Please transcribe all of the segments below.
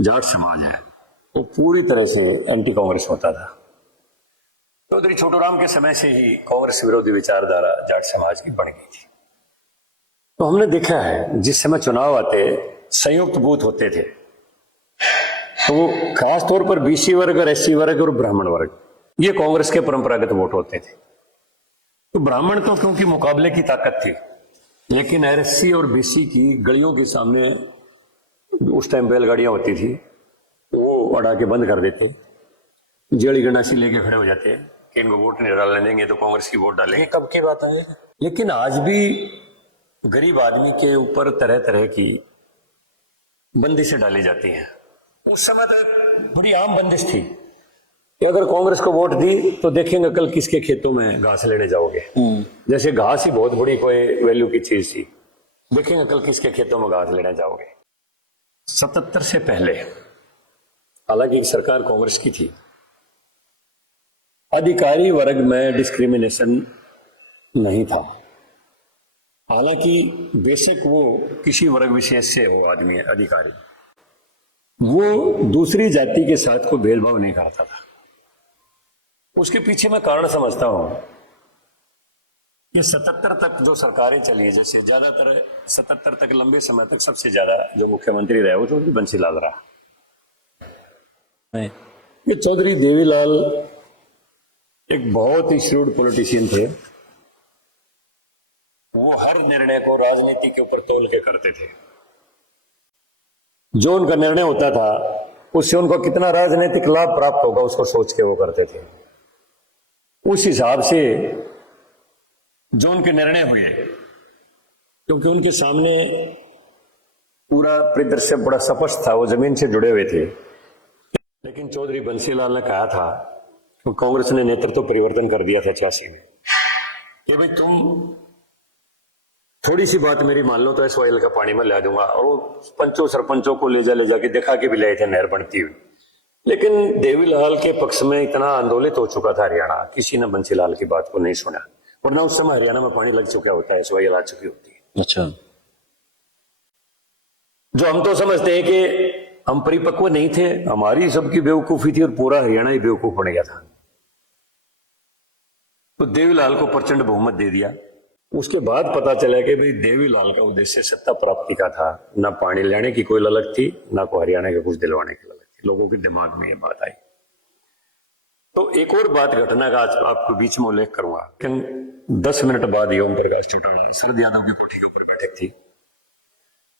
जाट समाज है वो पूरी तरह से एंटी कांग्रेस होता था। चौधरी छोटूराम के समय से ही कांग्रेस विरोधी विचारधारा जाट समाज की बन गई थी। तो हमने देखा है जिस समय चुनाव आते संयुक्त बूथ होते थे तो खास तौर पर बीसी वर्ग और एससी वर्ग और ब्राह्मण वर्ग ये कांग्रेस के परंपरागत वोट होते थे। तो ब्राह्मण तो क्योंकि मुकाबले की ताकत थी, लेकिन एससी और बीसी की गलियों के सामने उस टाइम बैलगाड़ियां होती थी वो अड़ा के बंद कर देते, जेड़ी गंडासी लेके खड़े हो जाते हैं कि इनको वोट नहीं डालने देंगे तो कांग्रेस की वोट डालेंगे। कब की बात है? लेकिन आज भी गरीब आदमी के ऊपर तरह तरह की बंदिशें डाली जाती हैं। उस समय तो बड़ी आम बंदिश थी कि अगर कांग्रेस को वोट दी तो देखेंगे कल किसके खेतों में घास लेने जाओगे। जैसे घास ही बहुत बड़ी कोई वैल्यू की चीज थी, देखेंगे कल किसके खेतों में घास लेने जाओगे। 77 से पहले हालांकि सरकार कांग्रेस की थी, अधिकारी वर्ग में डिस्क्रिमिनेशन नहीं था। हालांकि बेशक वो किसी वर्ग विशेष से हो आदमी अधिकारी, वो दूसरी जाति के साथ कोई भेदभाव नहीं करता था। उसके पीछे मैं कारण समझता हूं कि 77 तक जो सरकारें चली है, जैसे ज्यादातर 77 तक लंबे समय तक सबसे ज्यादा जो मुख्यमंत्री रहे वो तो बंसीलाल रहा। ये चौधरी देवीलाल एक बहुत ही श्रूड पॉलिटिशियन थे। वो हर निर्णय को राजनीति के ऊपर तोल के करते थे। जो उनका निर्णय होता था उससे उनको कितना राजनीतिक लाभ प्राप्त होगा उसको सोच के वो करते थे। उस हिसाब से जो उनके निर्णय हुए, क्योंकि उनके सामने पूरा परिदृश्य बड़ा स्पष्ट था, वो जमीन से जुड़े हुए थे। लेकिन चौधरी बंसीलाल ने कहा था, तो कांग्रेस ने नेतृत्व परिवर्तन कर दिया था 86 में कि भाई तुम थोड़ी सी बात मेरी मान लो तो SYL का पानी में ला दूंगा। और वो पंचों सरपंचों को ले जाके दिखा के भी लाए थे नहर बनती हुई। लेकिन देवीलाल के पक्ष में इतना आंदोलित हो चुका था हरियाणा, किसी ने बंसीलाल की बात को नहीं सुना। वरना उस समय हरियाणा में पानी लग चुका होता है, SYL आ चुकी होती है। अच्छा, जो हम तो समझते हैं कि हम परिपक्व नहीं थे, हमारी सबकी बेवकूफी थी और पूरा हरियाणा ही बेवकूफ बन गया था। तो देवीलाल को प्रचंड बहुमत दे दिया। उसके बाद पता चला कि भाई देवीलाल का उद्देश्य सत्ता प्राप्ति का था, ना पानी लेने की कोई ललक थी, ना को हरियाणा के कुछ दिलवाने की ललक थी। लोगों के दिमाग में ये बात आई। तो एक और बात घटना का आज आपको बीच में उल्लेख करूंगा। लेकिन 10 मिनट बाद ओम प्रकाश चौटाला शरद यादव की कोठी के ऊपर बैठक थी,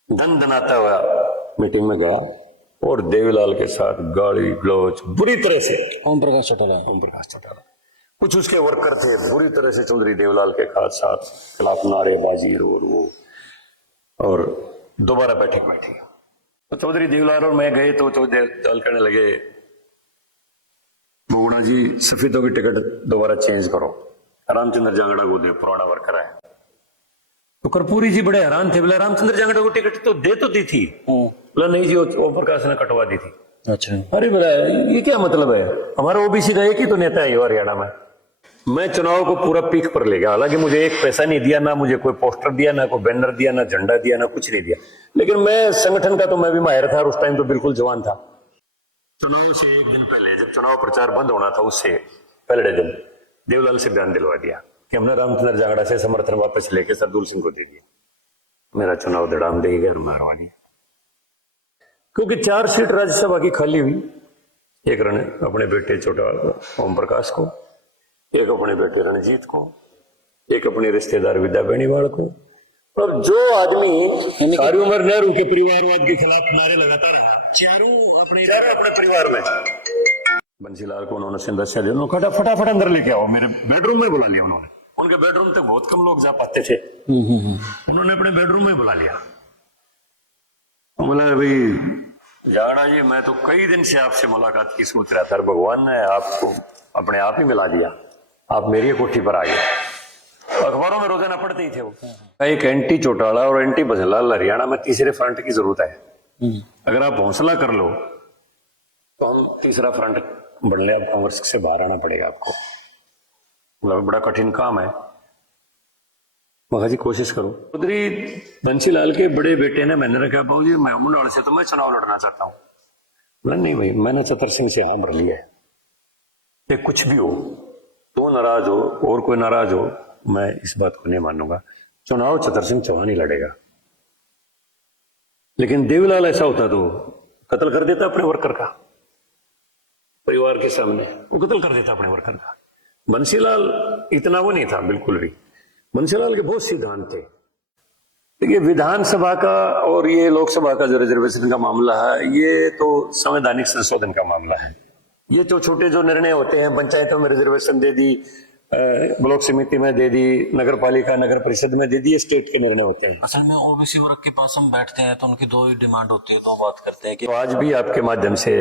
दन दनाता हुआ मीटिंग में गया और देवीलाल के साथ गाली गलौज बुरी तरह से ओम प्रकाश चौटाला कुछ उसके वर्कर थे बुरी तरह से चौधरी देवीलाल के साथ खिलाफ नारेबाजी और दोबारा बैठक बैठी। तो चौधरी देवीलाल और मैं गए तो चौधरी देवीलाल कहने लगे, बोगुणा जी सफेदों की टिकट दोबारा चेंज करो, रामचंद्र जांगड़ा को दे, पुराना वर्कर है। तो कर्पूरी जी बड़े हैरान थे, बोले रामचंद्र जांगड़ा को टिकट तो दी थी। बोला नहीं जी, ओम प्रकाश ने कटवा दी थी। अच्छा, अरे बोला ये क्या मतलब है, हमारा ओबीसी का एक ही तो नेता है हरियाणा में। मैं चुनाव को पूरा पीक पर ले गया, हालांकि मुझे एक पैसा नहीं दिया, ना मुझे कोई पोस्टर दिया, ना कोई बैनर दिया, ना झंडा दिया, ना कुछ नहीं दिया। लेकिन मैं संगठन का तो मैं भी माहिर था और उस टाइम तो बिल्कुल जवान था। चुनाव से एक दिन पहले जब चुनाव प्रचार बंद होना था उससे पहले दिन देवीलाल से बयान दिलवा दिया कि हमने रामचंद्र जांगड़ा से समर्थन वापस लेके सरदूल सिंह को दे दिया, मेरा चुनाव धड़ाम देगी और मारवा दिया। क्योंकि 4 सीट राज्यसभा की खाली हुई, एक अपने बेटे छोटा ओम प्रकाश को, एक अपने बेटे रणजीत को, एक अपने रिश्तेदार विद्या बेनीवाल को। और जो आदमी सारी उम्र नेहरू के परिवारवाद के खिलाफ नारे लगाता रहा, चारों अपने परिवार में बंसीलाल को उन्होंने संदेशा दिया, फटाफट अंदर लेके आओ, मेरे बेडरूम में बुला लिया उन्होंने। उनके बेडरूम तक बहुत कम लोग जा पाते थे, उन्होंने अपने बेडरूम में बुला लिया। बोला भाई जांगड़ा जी, मैं तो कई दिन से आपसे मुलाकात की सोच रहा था, भगवान ने आपको अपने आप ही मिला दिया, आप मेरी कोठी पर आ गए। अखबारों में रोजाना पढ़ते ही थे वो। एक एंटी चौटाला और एंटी बंसीलाल हरियाणा में तीसरे फ्रंट की जरूरत है। अगर आप हौसला कर लो तो हम तीसरा फ्रंट बढ़ ले, अब कांग्रेस से बाहर आना पड़ेगा आपको, मतलब बड़ा कठिन काम है। महाजी कोशिश करो। चौधरी बंसीलाल के बड़े बेटे ने मैंने रखा, बाबू जी मैं उमनाड़ से तो मैं चुनाव लड़ना चाहता हूँ। बोला नहीं भाई, मैंने चतर सिंह से हाँ भर लिया है कि कुछ भी हो, तो नाराज हो और कोई नाराज हो, मैं इस बात को नहीं मानूंगा, चुनाव चतर सिंह चौहान ही लड़ेगा। लेकिन देवीलाल ऐसा होता तो कत्ल कर देता अपने वर्कर का, परिवार के सामने वो कत्ल कर देता अपने वर्कर का। बंसीलाल इतना वो नहीं था बिल्कुल भी, बंसीलाल के बहुत सिद्धांत थे। देखिए, विधानसभा का और ये लोकसभा का जो रिजर्वेशन का मामला है, ये तो संवैधानिक संशोधन का मामला है। ये तो छोटे जो निर्णय होते हैं, पंचायतों में रिजर्वेशन दे दी, ब्लॉक समिति में दे दी, नगर पालिका नगर परिषद में दे दी, स्टेट के निर्णय होते हैं। असल में ओबीसी वर्ग के पास हम बैठते हैं तो उनकी दो ही डिमांड होती है, दो बात करते हैं कि तो आज भी आपके माध्यम से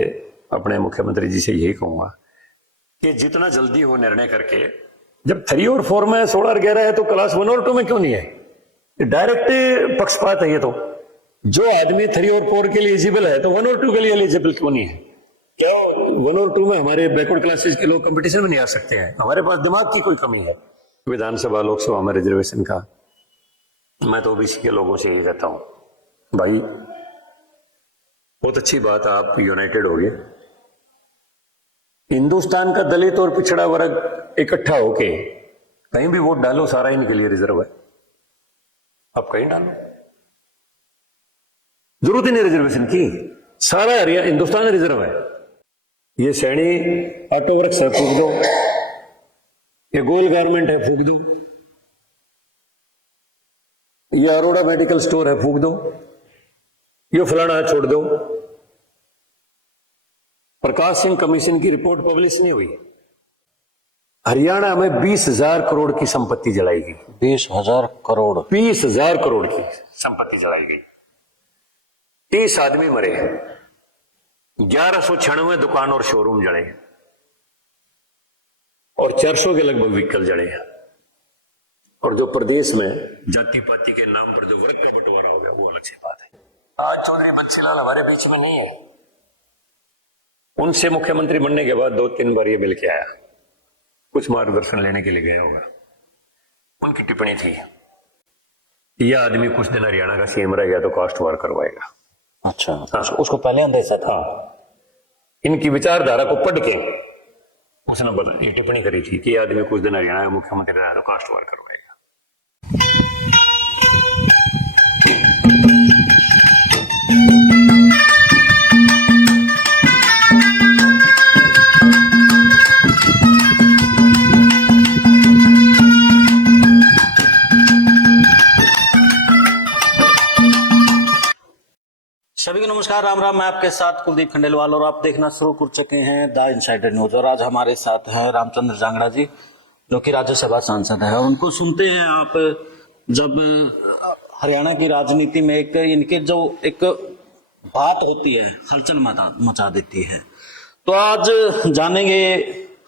अपने मुख्यमंत्री जी से यही कहूंगा कि जितना जल्दी हो निर्णय करके, जब 3 और 4 में 16 और 11 है तो क्लास 1 और 2 में क्यों नहीं है? डायरेक्ट पक्षपात है ये तो। जो आदमी 3 और 4 के लिए एलिजिबल है तो 1 और 2 के लिए एलिजिबल क्यों नहीं है? क्या 1 और 2 में हमारे बैकवर्ड क्लासेस के लोग कंपटीशन में नहीं आ सकते हैं? हमारे पास दिमाग की कोई कमी है? विधानसभा लोकसभा में रिजर्वेशन का मैं तो ओबीसी के लोगों से यही कहता हूं, भाई बहुत अच्छी बात, आप यूनाइटेड हो गए। हिंदुस्तान का दलित और पिछड़ा वर्ग इकट्ठा होके कहीं भी वोट डालो, सारा इनके लिए रिजर्व है। आप कहीं डालो, जरूरत ही नहीं रिजर्वेशन की, सारा एरिया हिंदुस्तान रिजर्व है। ये सैनी ऑटो वर्क्स है, फूक दो। ये गोल गारमेंट है, फूक दो। ये अरोड़ा मेडिकल स्टोर है, फूक दो। ये फलाना छोड़ दो। प्रकाश सिंह कमीशन की रिपोर्ट पब्लिश नहीं हुई। हरियाणा में 20,000 करोड़ की संपत्ति जलाई गई। 20,000 करोड़ 20,000 करोड़ की संपत्ति जलाई गई। 30 आदमी मरे, 1196 दुकान और शोरूम जले और 400 के लगभग व्हीकल जले। और जो प्रदेश में जाति पाति के नाम पर जो वर्ग का बंटवारा हो गया, वो अलग सी बात है। आज चौधरी बंसीलाल हमारे बीच में नहीं है। उनसे मुख्यमंत्री बनने के बाद 2-3 बार ये मिल के आया, कुछ मार्गदर्शन लेने के लिए गया होगा। उनकी टिप्पणी थी, यह आदमी कुछ दिन हरियाणा का सीएम रह गया तो कास्ट वार करवाएगा। अच्छा, उसको पहले अंदेशा था। इनकी विचारधारा को पढ़ के उसने ये टिप्पणी करी थी कि यह आदमी कुछ दिन हरियाणा का मुख्यमंत्री रहा तो कास्ट वार करवाएगा। सभी को नमस्कार, राम राम। मैं आपके साथ कुलदीप खंडेलवाल और आप देखना शुरू कर चुके हैं द इनसाइडर न्यूज। और आज हमारे साथ है रामचंद्र जांगड़ा जी, जो कि राज्यसभा सांसद है। और उनको सुनते हैं आप, जब हरियाणा की राजनीति में एक इनके जो एक बात होती है, हलचल मचा देती है। तो आज जानेंगे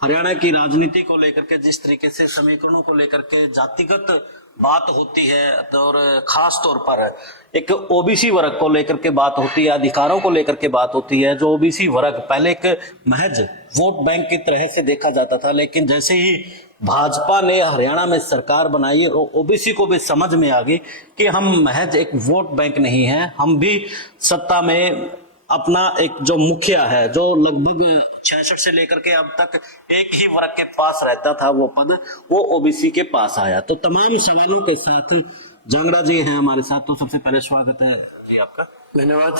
हरियाणा की राजनीति को लेकर के, जिस तरीके से समीकरणों को लेकर के जातिगत बात होती है, और खास तौर पर एक ओबीसी वर्ग को लेकर के बात होती है, अधिकारों को लेकर के बात होती है। जो ओबीसी वर्ग पहले एक महज वोट बैंक की तरह से देखा जाता था, लेकिन जैसे ही भाजपा ने हरियाणा में सरकार बनाई और ओबीसी को भी समझ में आ गई कि हम महज एक वोट बैंक नहीं है, हम भी सत्ता में अपना एक जो मुखिया है, जो लगभग 66 से लेकर के अब तक एक ही वर्ग के पास रहता था वो पद, वो ओबीसी के पास आया। तो तमाम सवालों के साथ जांगड़ा जी हैं हमारे साथ। तो सबसे पहले स्वागत है जी आपका। धन्यवाद।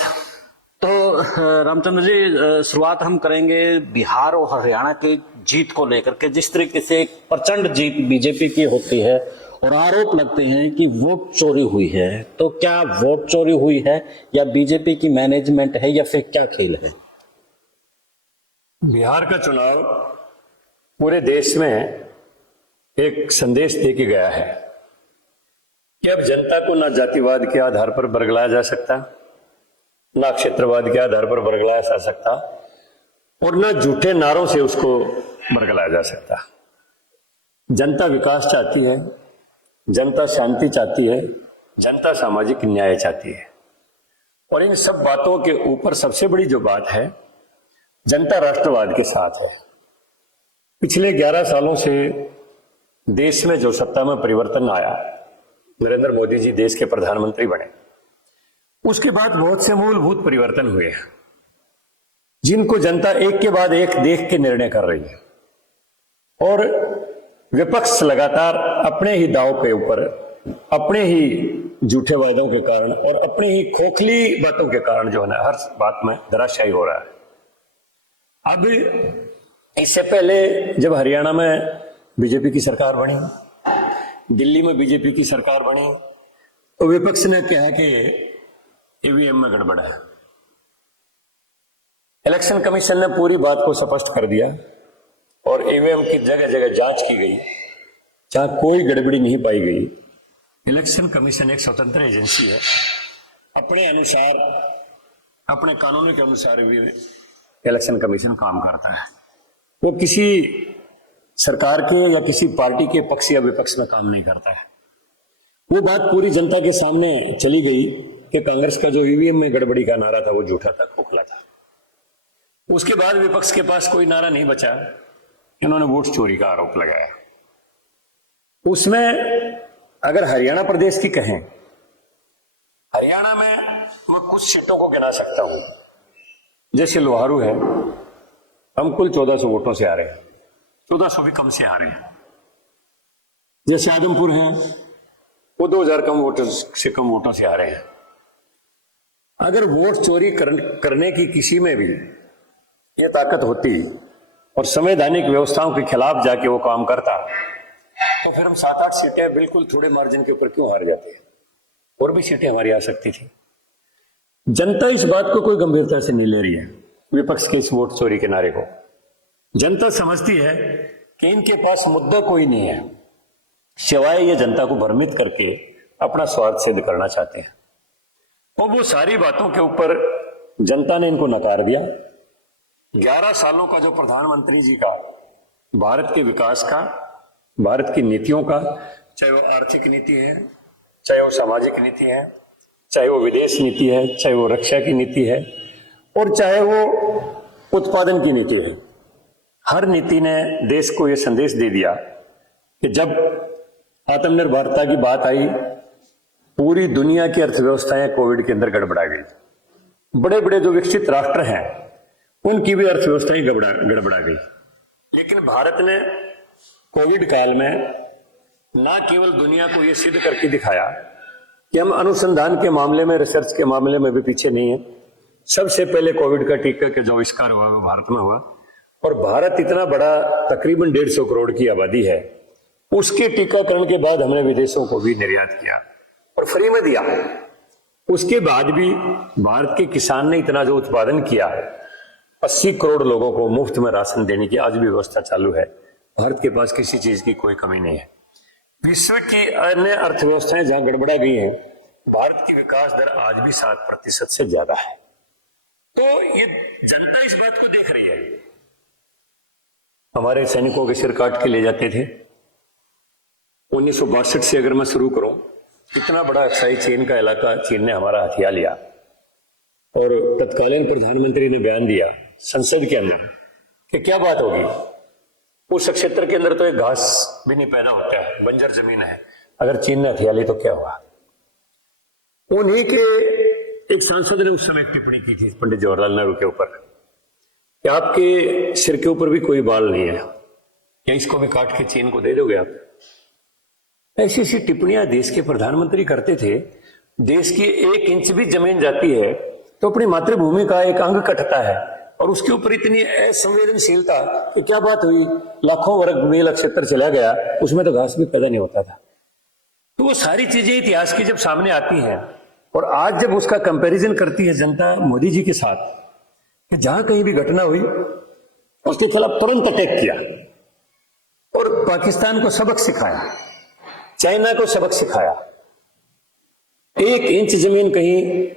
तो रामचंद्र जी, शुरुआत हम करेंगे बिहार और हरियाणा की जीत को लेकर के। जिस तरीके से एक प्रचंड जीत बीजेपी की होती है और आरोप लगते हैं कि वोट चोरी हुई है, तो क्या वोट चोरी हुई है या बीजेपी की मैनेजमेंट है या फिर क्या खेल है? बिहार का चुनाव पूरे देश में एक संदेश दे के गया है कि अब जनता को ना जातिवाद के आधार पर बरगलाया जा सकता, ना क्षेत्रवाद के आधार पर बरगलाया जा सकता, और ना झूठे नारों से उसको बरगलाया जा सकता। जनता विकास चाहती है, जनता शांति चाहती है, जनता सामाजिक न्याय चाहती है। और इन सब बातों के ऊपर सबसे बड़ी जो बात है, जनता राष्ट्रवाद के साथ है। पिछले 11 सालों से देश में जो सत्ता में परिवर्तन आया, नरेंद्र मोदी जी देश के प्रधानमंत्री बने, उसके बाद बहुत से मूलभूत परिवर्तन हुए। जिनको जनता एक के बाद एक देख के निर्णय कर रही है, और विपक्ष लगातार अपने ही दांव पे ऊपर, अपने ही झूठे वायदों के कारण और अपनी ही खोखली बातों के कारण जो है ना, हर बात में धराशायी हो रहा है। अब इससे पहले जब हरियाणा में बीजेपी की सरकार बनी, दिल्ली में बीजेपी की सरकार बनी, तो विपक्ष ने कहा कि ईवीएम में गड़बड़ है। इलेक्शन कमीशन ने पूरी बात को स्पष्ट कर दिया और ईवीएम की जगह जगह जांच की गई, जहां कोई गड़बड़ी नहीं पाई गई। इलेक्शन कमीशन एक स्वतंत्र एजेंसी है, अपने अनुसार, अपने कानूनों के अनुसार भी इलेक्शन कमीशन काम करता है। वो किसी सरकार के या किसी पार्टी के पक्ष या विपक्ष में काम नहीं करता है। वो बात पूरी जनता के सामने चली गई कि कांग्रेस का जो ईवीएम में गड़बड़ी का नारा था वो झूठा था, खोखला था। उसके बाद विपक्ष के पास कोई नारा नहीं बचा, इन्होंने वोट चोरी का आरोप लगाया। उसमें अगर हरियाणा प्रदेश की कहें, हरियाणा में मैं कुछ सीटों को गिना सकता हूं। जैसे लोहारू है, हम कुल 1400 वोटों से आ रहे हैं, 1400 भी कम से आ रहे हैं। जैसे आदमपुर है, वो 2000 कम वोटों से कम वोटों से आ रहे हैं। अगर वोट चोरी करने की किसी में भी ये ताकत होती और संवैधानिक व्यवस्थाओं के खिलाफ जाके वो काम करता, तो फिर हम 7-8 सीटें बिल्कुल थोड़े मार्जिन के ऊपर क्यों हार जाते? और भी सीटें हमारी आ सकती थी। जनता इस बात को कोई गंभीरता से नहीं ले रही है, विपक्ष के इस वोट चोरी के नारे को। जनता समझती है कि इनके पास मुद्दा कोई नहीं है, सिवाय ये जनता को भ्रमित करके अपना स्वार्थ सिद्ध करना चाहते हैं। और वो सारी बातों के ऊपर जनता ने इनको नकार दिया। 11 सालों का जो प्रधानमंत्री जी का भारत के विकास का, भारत की नीतियों का, चाहे वो आर्थिक नीति है, चाहे वो सामाजिक नीति है, चाहे वो विदेश नीति है, चाहे वो रक्षा की नीति है, और चाहे वो उत्पादन की नीति है, हर नीति ने देश को यह संदेश दे दिया कि जब आत्मनिर्भरता की बात आई, पूरी दुनिया की अर्थव्यवस्थाएं कोविड के अंदर गड़बड़ा गई। बड़े बड़े जो विकसित राष्ट्र हैं उनकी भी अर्थव्यवस्थाएं गड़बड़ा गई। लेकिन भारत ने कोविड काल में ना केवल दुनिया को यह सिद्ध करके दिखाया कि हम अनुसंधान के मामले में, रिसर्च के मामले में भी पीछे नहीं है। सबसे पहले कोविड का टीका का जो आविष्कार हुआ वो भारत में हुआ, और भारत इतना बड़ा, तकरीबन 150 करोड़ की आबादी है, उसके टीकाकरण के बाद हमने विदेशों को भी निर्यात किया और फ्री में दिया। उसके बाद भी भारत के किसान ने इतना जो उत्पादन किया, 80 करोड़ लोगों को मुफ्त में राशन देने की आज भी व्यवस्था चालू है। भारत के पास किसी चीज की कोई कमी नहीं है। विश्व की अन्य अर्थव्यवस्थाएं जहां गड़बड़ा गई हैं, भारत की विकास दर आज भी 7% से ज्यादा है। तो ये जनता इस बात को देख रही है। हमारे सैनिकों के सिर काट के ले जाते थे। 1962 से अगर मैं शुरू करूं, इतना बड़ा अक्साई चीन का इलाका चीन ने हमारा हथिया लिया, और तत्कालीन प्रधानमंत्री ने बयान दिया संसद के अंदर कि क्या बात होगी, उस क्षेत्र के अंदर तो एक घास भी नहीं पैदा होता है, बंजर जमीन है, अगर चीन ने हथिया ली तो क्या हुआ। उन्हीं के एक सांसद ने उस समय एक टिप्पणी की थी पंडित जवाहरलाल नेहरू के ऊपर कि आपके सिर के ऊपर भी कोई बाल नहीं है, क्या इसको भी काट के चीन को दे दोगे आप? ऐसी ऐसी टिप्पणियां देश के प्रधानमंत्री करते थे। देश की 1 इंच भी जमीन जाती है तो अपनी मातृभूमि का एक अंग कटता है, और उसके ऊपर इतनी असंवेदनशीलता कि क्या बात हुई, लाखों वर्ग मील क्षेत्र चला गया, उसमें तो घास भी पैदा नहीं होता था। तो वो सारी चीजें इतिहास की जब सामने आती हैं, और आज जब उसका कंपैरिजन करती है जनता मोदी जी के साथ, कि जहां कहीं भी घटना हुई उसके खिलाफ तुरंत अटैक किया, और पाकिस्तान को सबक सिखाया, चाइना को सबक सिखाया। 1 इंच जमीन कहीं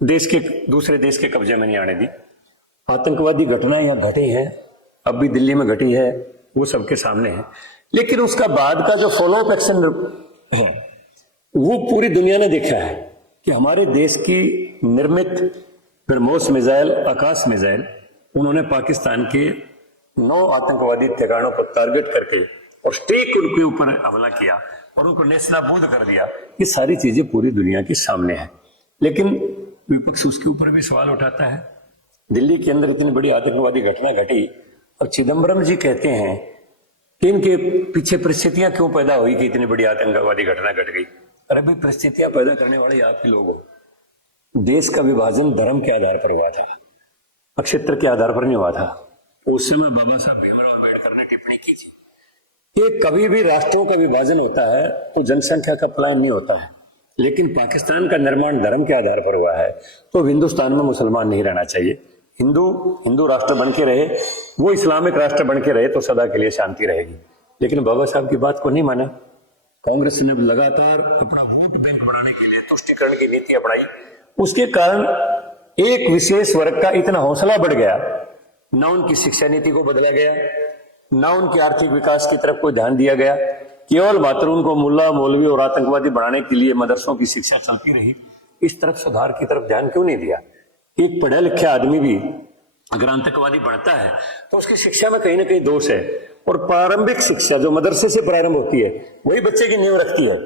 देश के दूसरे देश के कब्जे में नहीं आने दी। आतंकवादी घटनाएं यहां घटी हैं, अब भी दिल्ली में घटी है, वो सबके सामने है। लेकिन उसका बाद का जो फॉलोअप एक्शन है वो पूरी दुनिया ने देखा है कि हमारे देश की निर्मित ब्रह्मोस मिसाइल, आकाश मिसाइल, उन्होंने पाकिस्तान के 9 आतंकवादी ठिकानों पर टारगेट करके और स्टेक उनके ऊपर हमला किया और उनको नेस्तनाबूद कर दिया। ये सारी चीजें पूरी दुनिया के सामने है। लेकिन विपक्ष उसके ऊपर भी सवाल उठाता है। दिल्ली के अंदर इतनी बड़ी आतंकवादी घटना घटी और चिदम्बरम जी कहते हैं कि इनके पीछे परिस्थितियां क्यों पैदा हुई कि इतनी बड़ी आतंकवादी घटना घट गई। अरे भाई, परिस्थितियां पैदा करने वाले आप ही लोग हो। देश का विभाजन धर्म के आधार पर हुआ था, नक्षत्र के आधार पर नहीं हुआ था। उस समय बाबा साहब भीमराव अम्बेडकर ने टिप्पणी की थी कि कभी भी राष्ट्रों का विभाजन होता है तो जनसंख्या का पलायन नहीं होता है, लेकिन पाकिस्तान का निर्माण धर्म के आधार पर हुआ है, तो हिंदुस्तान में मुसलमान नहीं रहना चाहिए। हिंदू राष्ट्र बन के रहे, वो इस्लामिक राष्ट्र बन के रहे तो सदा के लिए शांति रहेगी। लेकिन बाबा साहब की बात को नहीं माना। कांग्रेस ने लगातार अपना वोट बैंक बढ़ाने के लिए तुष्टीकरण की नीति अपनाई। उसके कारण एक विशेष वर्ग का इतना हौसला बढ़ गया, ना उनकी शिक्षा नीति को बदला गया, ना उनके आर्थिक विकास की तरफ कोई ध्यान दिया गया। केवल मात्र उनको मुल्ला मौलवी और आतंकवादी बनाने के लिए मदरसों की शिक्षा चलती रही। इस तरफ सुधार की तरफ ध्यान क्यों नहीं दिया? एक पढ़ा लिखा आदमी भी अगर आतंकवादी बनता है तो उसकी शिक्षा में कहीं ना कहीं दोष है। और प्रारंभिक शिक्षा जो मदरसे से प्रारंभ होती है वही बच्चे की नींव रखती है।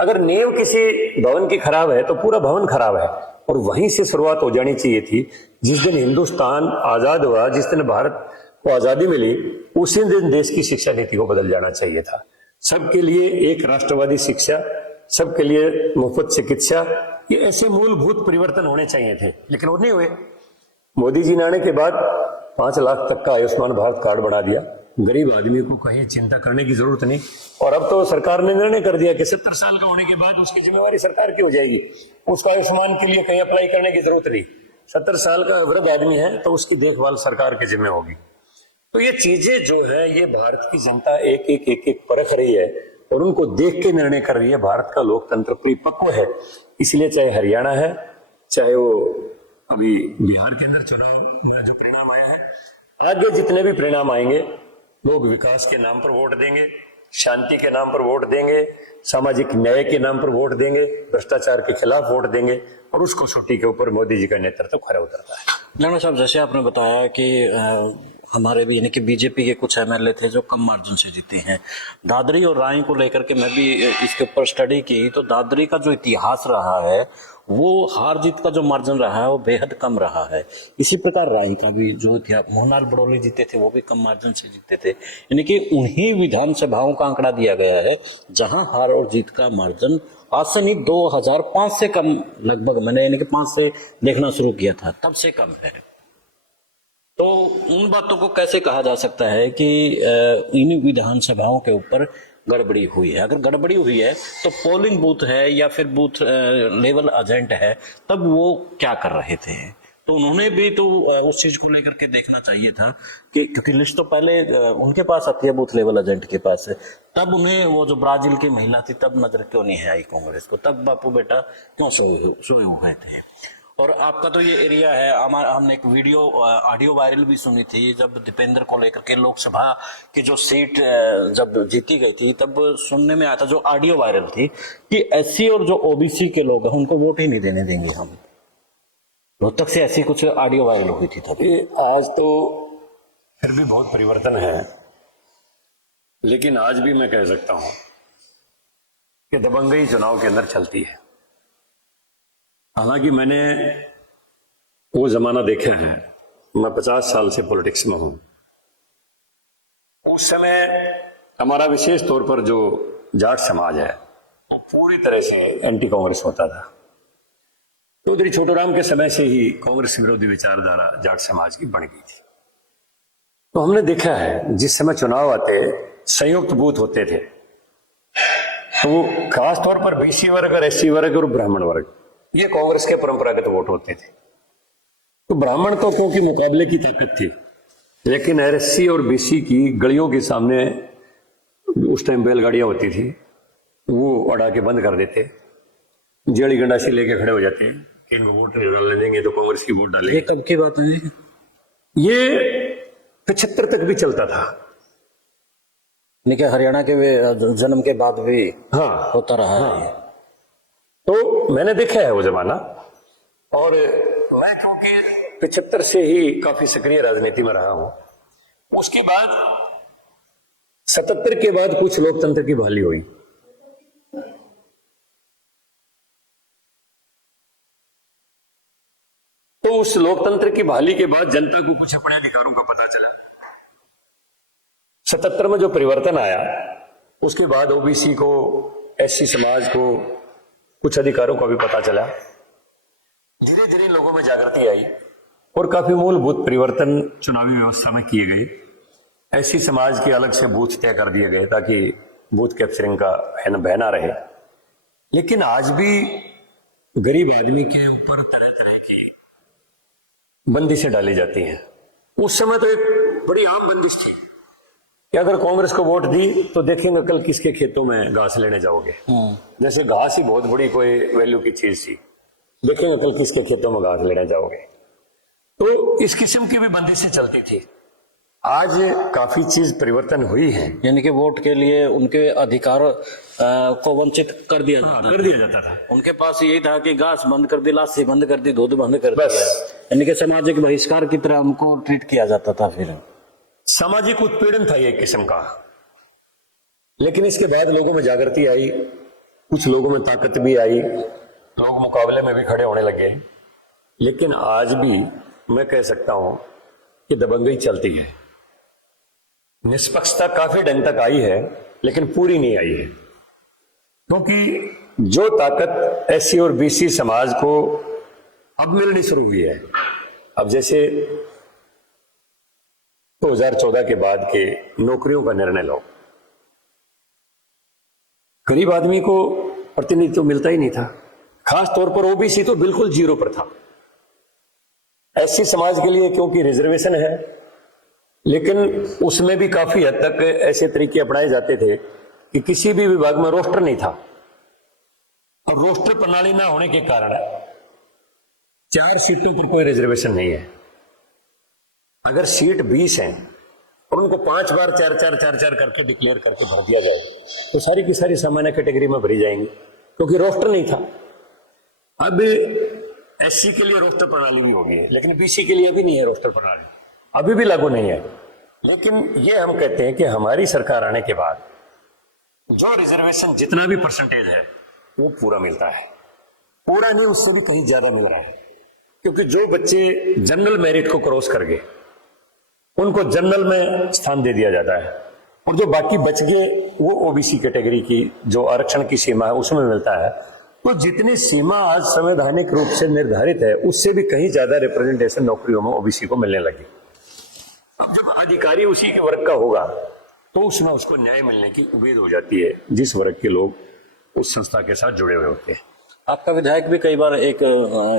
अगर नींव किसी भवन की खराब है तो पूरा भवन खराब है। और वहीं से शुरुआत हो जानी चाहिए थी। जिस दिन हिंदुस्तान आजाद हुआ, जिस दिन भारत को आजादी मिली, उसी दिन देश की शिक्षा नीति को बदल जाना चाहिए था। सबके लिए एक राष्ट्रवादी शिक्षा, सबके लिए मुफ्त चिकित्सा, ये ऐसे मूलभूत परिवर्तन होने चाहिए थे, लेकिन वो नहीं हुए। मोदी जी ने आने के बाद 5 लाख तक का आयुष्मान भारत कार्ड बना दिया। गरीब आदमी को कहीं चिंता करने की जरूरत नहीं। और अब तो सरकार ने निर्णय कर दिया कि 70 साल का होने के बाद उसकी जिम्मेवारी सरकार की हो जाएगी। उसको आयुष्मान के लिए कहीं अप्लाई करने की जरूरत नहीं। 70 साल का वृद्ध आदमी है तो उसकी देखभाल सरकार के जिम्मे होगी। तो ये चीजें जो है, ये भारत की जनता एक एक परख रही है और उनको देख के निर्णय कर रही है। भारत का लोकतंत्र परिपक्व है। इसलिए चाहे हरियाणा है, चाहे वो अभी बिहार के अंदर चुनाव में जो परिणाम आए हैं, आगे जितने भी परिणाम आएंगे, लोग विकास के नाम पर वोट देंगे, शांति के नाम पर वोट देंगे, सामाजिक न्याय के नाम पर वोट देंगे, भ्रष्टाचार के खिलाफ वोट देंगे, और उस कसौटी के ऊपर मोदी जी का नेतृत्व खरा उतरता है। जांगड़ा साहब, जैसे आपने बताया कि हमारे भी यानी कि बीजेपी के कुछ एमएलए थे जो कम मार्जिन से जीते हैं। दादरी और राय को लेकर के मैं भी इसके ऊपर स्टडी की, तो दादरी का जो इतिहास रहा है वो हार जीत का जो मार्जिन रहा है वो बेहद कम रहा है। इसी प्रकार राय का भी जो इतिहास, मोहनलाल बड़ौली जीते थे वो भी कम मार्जिन से जीते थे। यानी कि उन्हीं विधानसभाओं का आंकड़ा दिया गया है जहां हार और जीत का मार्जिन आज से नहीं 2005 से कम, लगभग मैंने यानी कि 5 से देखना शुरू किया था, तब से कम है। तो उन बातों को कैसे कहा जा सकता है कि इन विधानसभाओं के ऊपर गड़बड़ी हुई है? अगर गड़बड़ी हुई है तो पोलिंग बूथ है या फिर बूथ लेवल एजेंट है, तब वो क्या कर रहे थे? तो उन्होंने भी तो उस चीज को लेकर के देखना चाहिए था कि क्योंकि लिस्ट तो पहले उनके पास आती है बूथ लेवल एजेंट के पास है, तब उन्हें वो जो ब्राजील की महिला थी तब नजर क्यों नहीं आई कांग्रेस को? तब बापू बेटा क्यों सोए हुए थे? और आपका तो ये एरिया है, हमने एक वीडियो ऑडियो वायरल भी सुनी थी जब दीपेंद्र को लेकर के लोकसभा की जो सीट जब जीती गई थी, तब सुनने में आया था, जो ऑडियो वायरल थी, कि एससी और जो ओबीसी के लोग हैं उनको वोट ही नहीं देने देंगे हम। रोहतक से ऐसी कुछ ऑडियो वायरल हुई थी तब। आज तो फिर भी बहुत परिवर्तन है, लेकिन आज भी मैं कह सकता हूं कि दबंगई चुनाव के अंदर चलती है। हालांकि मैंने वो जमाना देखा है, मैं 50 साल से पॉलिटिक्स में हूं। उस समय हमारा विशेष तौर पर जो जाट समाज है वो पूरी तरह से एंटी कांग्रेस होता था। चौधरी छोटूराम के समय से ही कांग्रेस विरोधी विचारधारा जाट समाज की बन गई थी। तो हमने देखा है जिस समय चुनाव आते संयुक्त बूथ होते थे, तो खास तौर पर बीसी वर्ग और एससी वर्ग और ब्राह्मण वर्ग, ये कांग्रेस के परंपरागत वोट होते थे। तो ब्राह्मण तो क्योंकि मुकाबले की ताकत थी, लेकिन एससी और बीसी की गलियों के सामने उस टाइम बैलगाड़ियां होती थी, वो अड़ा के बंद कर देते, जेड़ी गंडासी लेके खड़े हो जाते कि इनको वोट नहीं डालने देंगे तो कांग्रेस की वोट डालेंगे। ये कब की बात है? ये 75 तक भी चलता था। हरियाणा के जन्म के बाद भी हाँ होता रहा है। तो मैंने देखा है वो जमाना, और मैं क्योंकि 75 से ही काफी सक्रिय राजनीति में रहा हूं। उसके बाद 77 के बाद कुछ लोकतंत्र की बहाली हुई। तो तो उस लोकतंत्र की बहाली के बाद जनता को कुछ अपने अधिकारों का पता चला। 77 में जो परिवर्तन आया उसके बाद ओबीसी को, एससी समाज को कुछ अधिकारों का भी पता चला। धीरे धीरे लोगों में जागृति आई और काफी मूलभूत परिवर्तन चुनावी व्यवस्था में किए गए। एससी समाज के अलग से बूथ तय कर दिए गए ताकि बूथ कैप्चरिंग का बहना रहे। लेकिन आज भी गरीब आदमी के ऊपर तरह तरह की बंदिशें डाली जाती हैं। उस समय तो एक बड़ी आम बंदिश थी कि अगर कांग्रेस को वोट दी तो देखेंगे कल किसके खेतों में घास लेने जाओगे। जैसे घास ही बहुत बड़ी कोई वैल्यू की चीज थी, देखेंगे कल किसके खेतों में घास लेने जाओगे। तो इस किस्म की भी बंदिशें चलती थी। आज काफी चीज परिवर्तन हुई है। यानी कि वोट के लिए उनके अधिकार को वंचित कर दिया जाता था। उनके पास यही था कि घास बंद कर दी, लाशी बंद कर दी, दूध बंद कर बस। दिया। यानी कि सामाजिक बहिष्कार की तरह उनको ट्रीट किया जाता था। फिर सामाजिक उत्पीड़न था एक किस्म का। लेकिन इसके बाद लोगों में जागृति आई, कुछ लोगों में ताकत भी आई, लोग मुकाबले में भी खड़े होने लगे। लेकिन आज भी मैं कह सकता हूं कि दबंगई चलती है। निष्पक्षता काफी ढंग तक आई है लेकिन पूरी नहीं आई है, क्योंकि जो ताकत एससी और बीसी समाज को अब मिलनी शुरू हुई है। अब जैसे 2014 के बाद के नौकरियों का निर्णय लो, गरीब आदमी को प्रतिनिधित्व मिलता ही नहीं था। खास तौर पर ओबीसी तो बिल्कुल जीरो पर था। एससी समाज के लिए क्योंकि रिजर्वेशन है, लेकिन उसमें भी काफी हद तक ऐसे तरीके अपनाए जाते थे कि किसी भी विभाग में रोस्टर नहीं था। और रोस्टर प्रणाली ना होने के कारण 4 सीटों पर कोई रिजर्वेशन नहीं है। अगर सीट 20 है और उनको 5 बार 4 करके डिक्लेयर करके भर दिया जाए तो सारी की सारी सामान्य कैटेगरी में भरी जाएंगी, क्योंकि रोस्टर नहीं था। अब एससी के लिए रोस्टर प्रणाली भी होगी, लेकिन बीसी के लिए अभी नहीं है रोस्टर प्रणाली, अभी भी लागू नहीं है। लेकिन ये हम कहते हैं कि हमारी सरकार आने के बाद जो रिजर्वेशन जितना भी परसेंटेज है वो पूरा मिलता है। पूरा नहीं, उससे भी कहीं ज्यादा मिल रहा है, क्योंकि जो बच्चे जनरल मेरिट को क्रॉस कर गए उनको जनरल में स्थान दे दिया जाता है, और जो बाकी बच गए वो ओबीसी कैटेगरी की जो आरक्षण की सीमा है उसमें मिलता है। तो जितनी सीमा आज संवैधानिक रूप से निर्धारित है उससे भी कहीं ज्यादा रिप्रेजेंटेशन नौकरियों में ओबीसी को मिलने लगी। अब जब अधिकारी उसी के वर्ग का होगा तो उसमें उसको न्याय मिलने की उम्मीद हो जाती है, जिस वर्ग के लोग उस संस्था के साथ जुड़े हुए होते हैं। आपका विधायक भी कई बार एक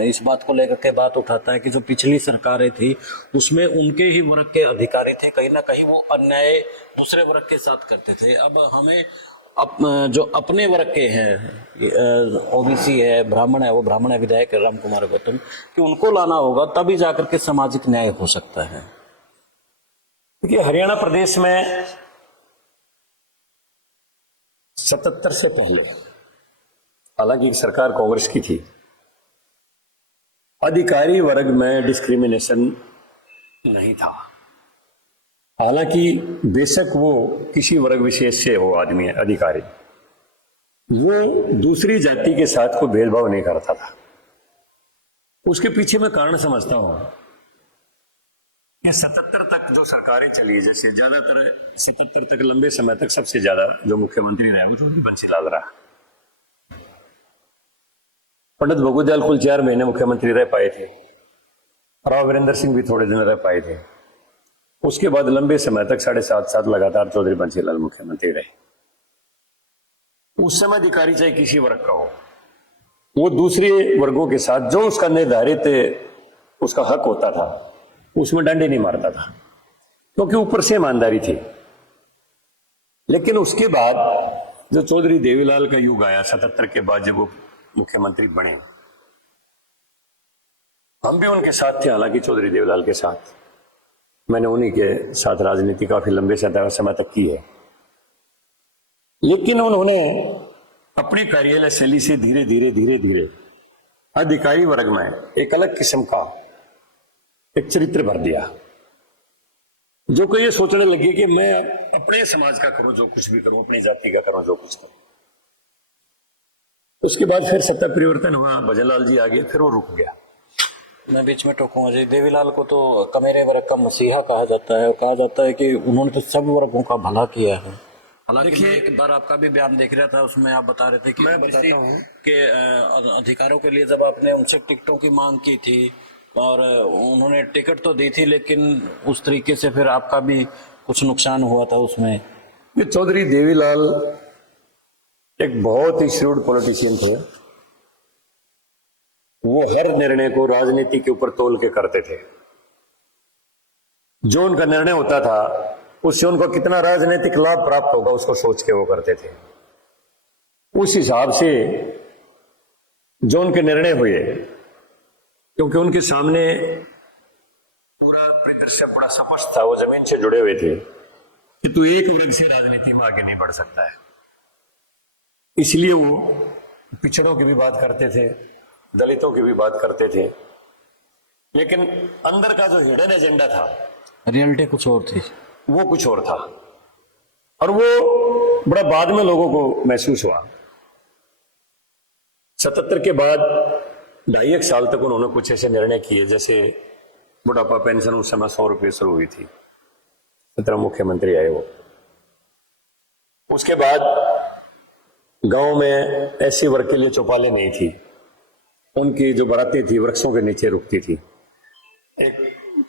इस बात को लेकर के बात उठाता है कि जो पिछली सरकारें थी उसमें उनके ही वर्ग के अधिकारी थे, कहीं ना कहीं वो अन्याय दूसरे वर्ग के साथ करते थे। अब हमें जो अपने वर्ग के हैं, ओबीसी है, ब्राह्मण है, वो ब्राह्मण है विधायक राम कुमार गौतम, कि उनको लाना होगा तभी जाकर के सामाजिक न्याय हो सकता है। देखिए, हरियाणा प्रदेश में 77 से पहले, हालांकि सरकार कांग्रेस की थी, अधिकारी वर्ग में डिस्क्रिमिनेशन नहीं था। हालांकि बेशक वो किसी वर्ग विशेष से हो आदमी अधिकारी, वो दूसरी जाति के साथ कोई भेदभाव नहीं करता था। उसके पीछे मैं कारण समझता हूं कि 77 तक जो सरकारें चली, जैसे ज्यादातर 77 तक लंबे समय तक सबसे ज्यादा जो मुख्यमंत्री रहे वो चौधरी बंसीलाल रहा। पंडित भगवत कुल 4 महीने मुख्यमंत्री रह पाए थे, राव वीरेंद्र सिंह भी थोड़े दिन रह पाए थे। उसके बाद लंबे समय तक 7.5 साल लगातार चौधरी बंसीलाल मुख्यमंत्री रहे। उस समय अधिकारी चाहे किसी वर्ग का हो, वो दूसरे वर्गों के साथ जो उसका निर्धारित उसका हक होता था उसमें डंडे नहीं मारता था, क्योंकि ऊपर से ईमानदारी थी। लेकिन उसके बाद जो चौधरी देवीलाल का युग आया 77 के बाद, जब वो मुख्यमंत्री बने, हम भी उनके साथ थे। हालांकि चौधरी देवीलाल के साथ मैंने उन्हीं के साथ राजनीति काफी लंबे समय तक की है। लेकिन उन्होंने अपनी कार्यालय शैली से धीरे धीरे अधिकारी वर्ग में एक अलग किस्म का एक चरित्र भर दिया, जो कि ये सोचने लगे कि मैं अपने समाज का करूं जो कुछ भी करूं, अपनी जाति का करूं जो कुछ करूं। उसके बाद फिर सत्ता परिवर्तन हुआ, भजनलाल जी आ गए, फिर वो रुक गया। मैं बीच में टोकूंगा जी। देवीलाल को तो कमेरे वर्ग का मसीहा कहा जाता है और कहा जाता है कि उन्होंने तो सब वर्गों का भला किया है। हालांकि मैं एक बार आपका भी बयान देख रहा था, उसमें आप बता रहे थे कि मैं बताता हूँ के अधिकारों के लिए जब आपने उनसे टिकटों की मांग की थी और उन्होंने टिकट तो दी थी, लेकिन उस तरीके से फिर आपका भी कुछ नुकसान हुआ था उसमें। ये चौधरी देवीलाल एक बहुत ही श्रूड पॉलिटिशियन थे। वो हर निर्णय को राजनीति के ऊपर तोल के करते थे। जो उनका निर्णय होता था उससे उनको कितना राजनीतिक लाभ प्राप्त होगा उसको सोच के वो करते थे। उस हिसाब से जो उनके निर्णय हुए, क्योंकि उनके सामने पूरा परिदृश्य बड़ा स्पष्ट था, वो जमीन से जुड़े हुए थे कि तू एक वर्ग से राजनीति में आगे नहीं बढ़ सकता है। इसलिए वो पिछड़ों की भी बात करते थे, दलितों की भी बात करते थे, लेकिन अंदर का जो हिडन एजेंडा था, रियलिटी कुछ और थी, वो कुछ और था। और वो बड़ा बाद में लोगों को महसूस हुआ। 77 के बाद 2.5 साल तक उन्होंने कुछ ऐसे निर्णय किए, जैसे बुढ़ापा पेंशन उस समय 100 रुपये शुरू हुई थी, 17 मुख्यमंत्री आए वो। उसके बाद गांव में ऐसी वर्ग के लिए चौपालें नहीं थी, उनकी जो बारातें थी वृक्षों के नीचे रुकती थी। एक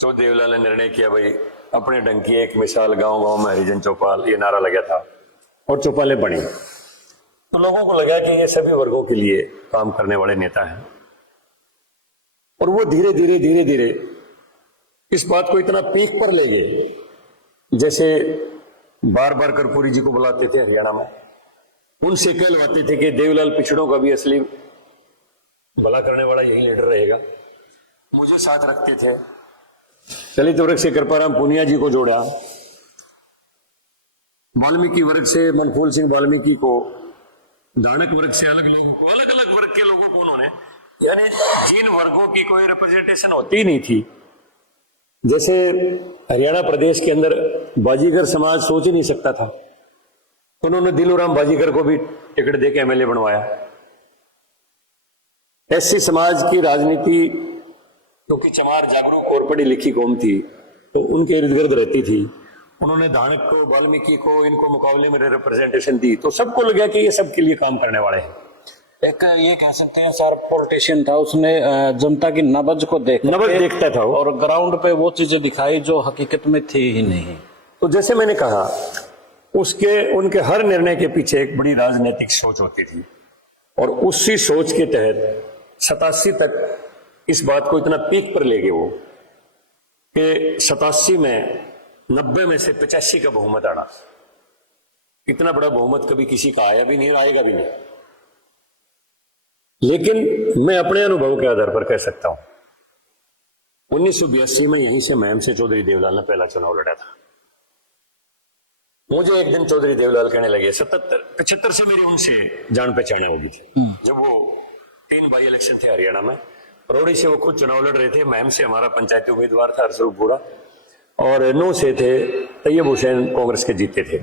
चौधरी देवीलाल ने निर्णय किया, भाई अपने ढंग की एक मिसाल, गांव गांव में हरिजन चौपाल, ये नारा लगा था और चौपालें बनी। तो लोगों को लगा कि ये सभी वर्गों के लिए काम करने वाले नेता हैं। और वो धीरे धीरे धीरे धीरे इस बात को इतना पीक पर ले गए, जैसे बार बार कर्पूरी जी को बुलाते थे हरियाणा में, उनसे कहलवाते थे कि देवीलाल पिछड़ों का भी असली भला करने वाला यही लीडर रहेगा। मुझे साथ रखते थे। दलित वर्ग से कृपाराम पुनिया जी को जोड़ा, वाल्मीकि वर्ग से मनफूल सिंह वाल्मीकि को, दानक वर्ग से अलग लोगों को, अलग अलग वर्ग के लोगों को उन्होंने, यानी जिन वर्गों की कोई रिप्रेजेंटेशन होती नहीं थी, जैसे हरियाणा प्रदेश के अंदर बाजीगर समाज सोच ही नहीं सकता था, उन्होंने दिलूराम बाजीगर को भी टिकट देके एमएलए बनवाया। एससी समाज की राजनीति, क्योंकि चमार जागरूक और पढ़ी लिखी कौम थी, तो उनके इर्द गिर्द रहती थी, उन्होंने दानक को, वाल्मीकि को, इनको मुकाबले में रिप्रेजेंटेशन दी, तो सबको लगा कि ये सबके लिए काम करने वाले हैं। एक ये कह सकते हैं सर पॉलिटिशियन था, उसने जनता की नब्ज को देखता था वो, और ग्राउंड पे वो चीजें दिखाई जो हकीकत में थी ही नहीं। तो जैसे मैंने कहा, उनके हर निर्णय के पीछे एक बड़ी राजनीतिक सोच होती थी, और उसी सोच के तहत 87 तक इस बात को इतना पीक पर ले गए वो कि 87 में 90 में से 85 का बहुमत आना। इतना बड़ा बहुमत कभी किसी का आया भी नहीं और आएगा भी नहीं। लेकिन मैं अपने अनुभव के आधार पर कह सकता हूं, 1982 में यहीं से महम से चौधरी देवीलाल ने पहला चुनाव लड़ा था। मुझे एक दिन चौधरी देवीलाल कहने लगे, 75 से मेरी उनसे जान पहचान होगी थी, जब वो 3 बाई इलेक्शन थे हरियाणा में। रोड़ी से वो खुद चुनाव लड़ रहे थे, महम से हमारा पंचायती उम्मीदवार था हरसरूपुरा, और 9 से थे तैयब हुसैन कांग्रेस के जीते थे,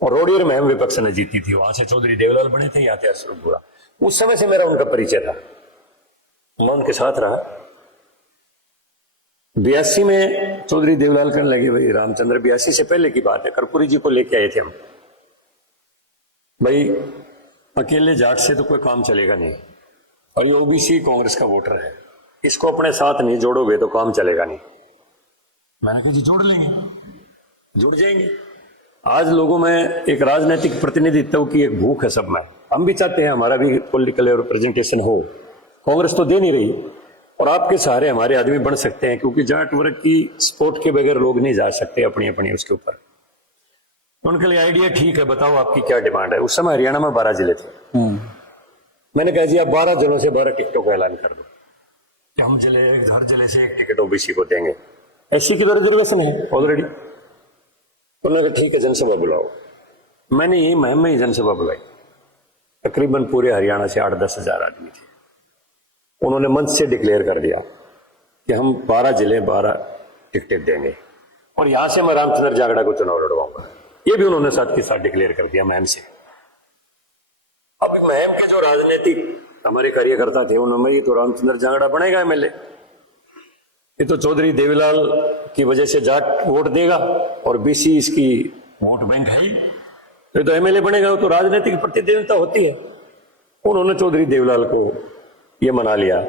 और रोड़ी और महम विपक्ष ने जीती थी। वहां से चौधरी देवीलाल बने थे, यहाँ थे हरसरूपुरा। उस समय से मेरा उनका परिचय था, मैं उनके साथ रहा। 82 में चौधरी देवीलाल कहने लगे, भाई रामचंद्र, 82 से पहले की बात है, कर्पूरी जी को लेके आए थे हम, भाई अकेले जाट से तो कोई काम चलेगा नहीं, और ये ओबीसी कांग्रेस का वोटर है, इसको अपने साथ नहीं जोड़ोगे तो काम चलेगा नहीं। मैंने कहा जी जोड़ लेंगे, जुड़ जाएंगे। आज लोगों में एक राजनीतिक प्रतिनिधित्व की एक भूख है सब में, हम भी चाहते हैं हमारा भी पॉलिटिकल रिप्रेजेंटेशन हो। कांग्रेस तो दे नहीं रही, और आपके सहारे हमारे आदमी बन सकते हैं, क्योंकि जाट वर्ग की सपोर्ट के बगैर लोग नहीं जा सकते अपनी अपनी उसके ऊपर। उनके लिए आइडिया ठीक है, बताओ आपकी क्या डिमांड है। उस समय हरियाणा में 12 जिले थे। मैंने कहा जी आप 12 जिलों से 12 टिकटों का ऐलान कर दो कि हम हर जिले से एक टिकट ओबीसी को देंगे। एससी की तो रिजर्वेशन है ऑलरेडी। उन्होंने कहा ठीक है, जनसभा बुलाओ। मैंने यही महम में ही जनसभा बुलाई, तकरीबन पूरे हरियाणा से 8-10 हजार आदमी थे। उन्होंने मंच से डिक्लेयर कर दिया कि हम 12 जिले 12 टिकटें देंगे, और यहां से मैं रामचंद्र जांगड़ा को चुनाव लड़वाऊंगा। ये भी उन्होंने साथ के साथ डिक्लेयर कर दिया महम से। अब महम के जो राजनीतिक हमारे कार्यकर्ता थे, उन्होंने ये तो रामचंद्र जांगड़ा बनेगा एमएलए, ये तो चौधरी देवीलाल की वजह से जाट वोट देगा और बीसी इसकी वोट बैंक है ही। ये तो एमएलए बनेगा, वो तो राजनीतिक प्रतिद्वंदिता होती है। उन्होंने चौधरी देवीलाल को ये मना लिया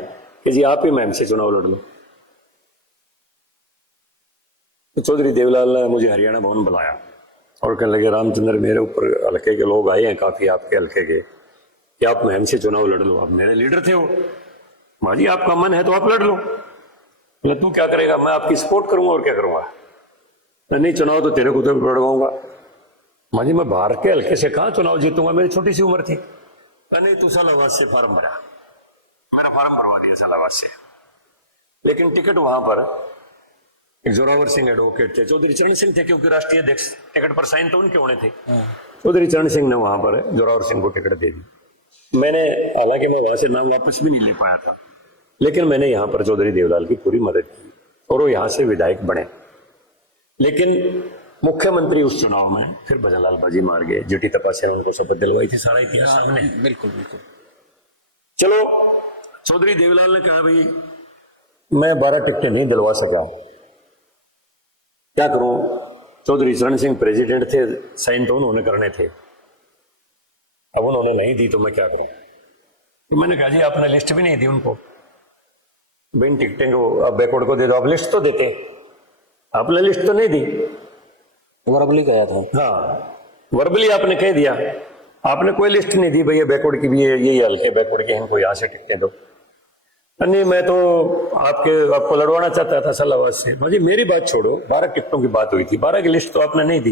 कि जी आप ही मैम से चुनाव लड़ लो। तो चौधरी देवीलाल ने मुझे हरियाणा भवन बुलाया और कहने लगे रामचंद्र मेरे ऊपर हल्के के लोग आए हैं काफी आपके हल्के के कि आप मैम से चुनाव लड़ लो। आप मेरे लीडर थे वो, माँ जी आपका मन है तो आप लड़ लो। बोले तू क्या करेगा? मैं आपकी सपोर्ट करूंगा और क्या करूंगा। मैं नहीं चुनाव तो तेरे को तो लड़वाऊंगा। माँ जी मैं बाहर के हल्के से कहां चुनाव जीतूंगा, मेरी छोटी सी उम्र थी। मैंने तू सालावाद से फार्म भरा, मेरा फार्म भरवा दिया सालावाद से। लेकिन टिकट वहां पर एक जोरावर सिंह एडवोकेट थे, चौधरी चरण सिंह थे क्योंकि राष्ट्रीय अध्यक्ष, टिकट पर साइन तो उनके होने थे। चौधरी चरण सिंह ने वहां पर जोरावर सिंह को टिकट दे दी। मैंने हालांकि मैं वहां से नाम वापस भी नहीं ले पाया था, लेकिन मैंने यहां पर चौधरी देवलाल की पूरी मदद की और वो यहां से विधायक बने। लेकिन मुख्यमंत्री उस चुनाव में फिर भजनलाल बाजी मार गए। जीटी तपासिया ने उनको शपथ दिलवाई थी, सारा इतिहास सामने। बिल्कुल बिल्कुल। चलो चौधरी देवलाल ने कहा भाई मैं 12 टिकटें नहीं दिलवा सका, क्या करूं? चौधरी चरण सिंह प्रेसिडेंट थे, साइन तो उन्होंने करने थे, अब उन्होंने नहीं दी तो मैं क्या करूं? तो मैंने कहा जी आपने लिस्ट भी नहीं दी उनको, बिन टिकटें को आप बैकवर्ड को दे दो, आप लिस्ट तो देते, आपने लिस्ट तो नहीं दी। वर्बली गया था। हाँ वर्बली आपने कह दिया, आपने कोई लिस्ट नहीं दी भैया बैकवर्ड की भी यही हल्के बैकवर्ड के इनको यहां से टिकटें दो। नहीं मैं तो आपको लड़वाना चाहता था सालावाद से। मुझे मेरी बात छोड़ो, 12 टिकटों की बात हुई थी, 12 की लिस्ट तो आपने नहीं दी।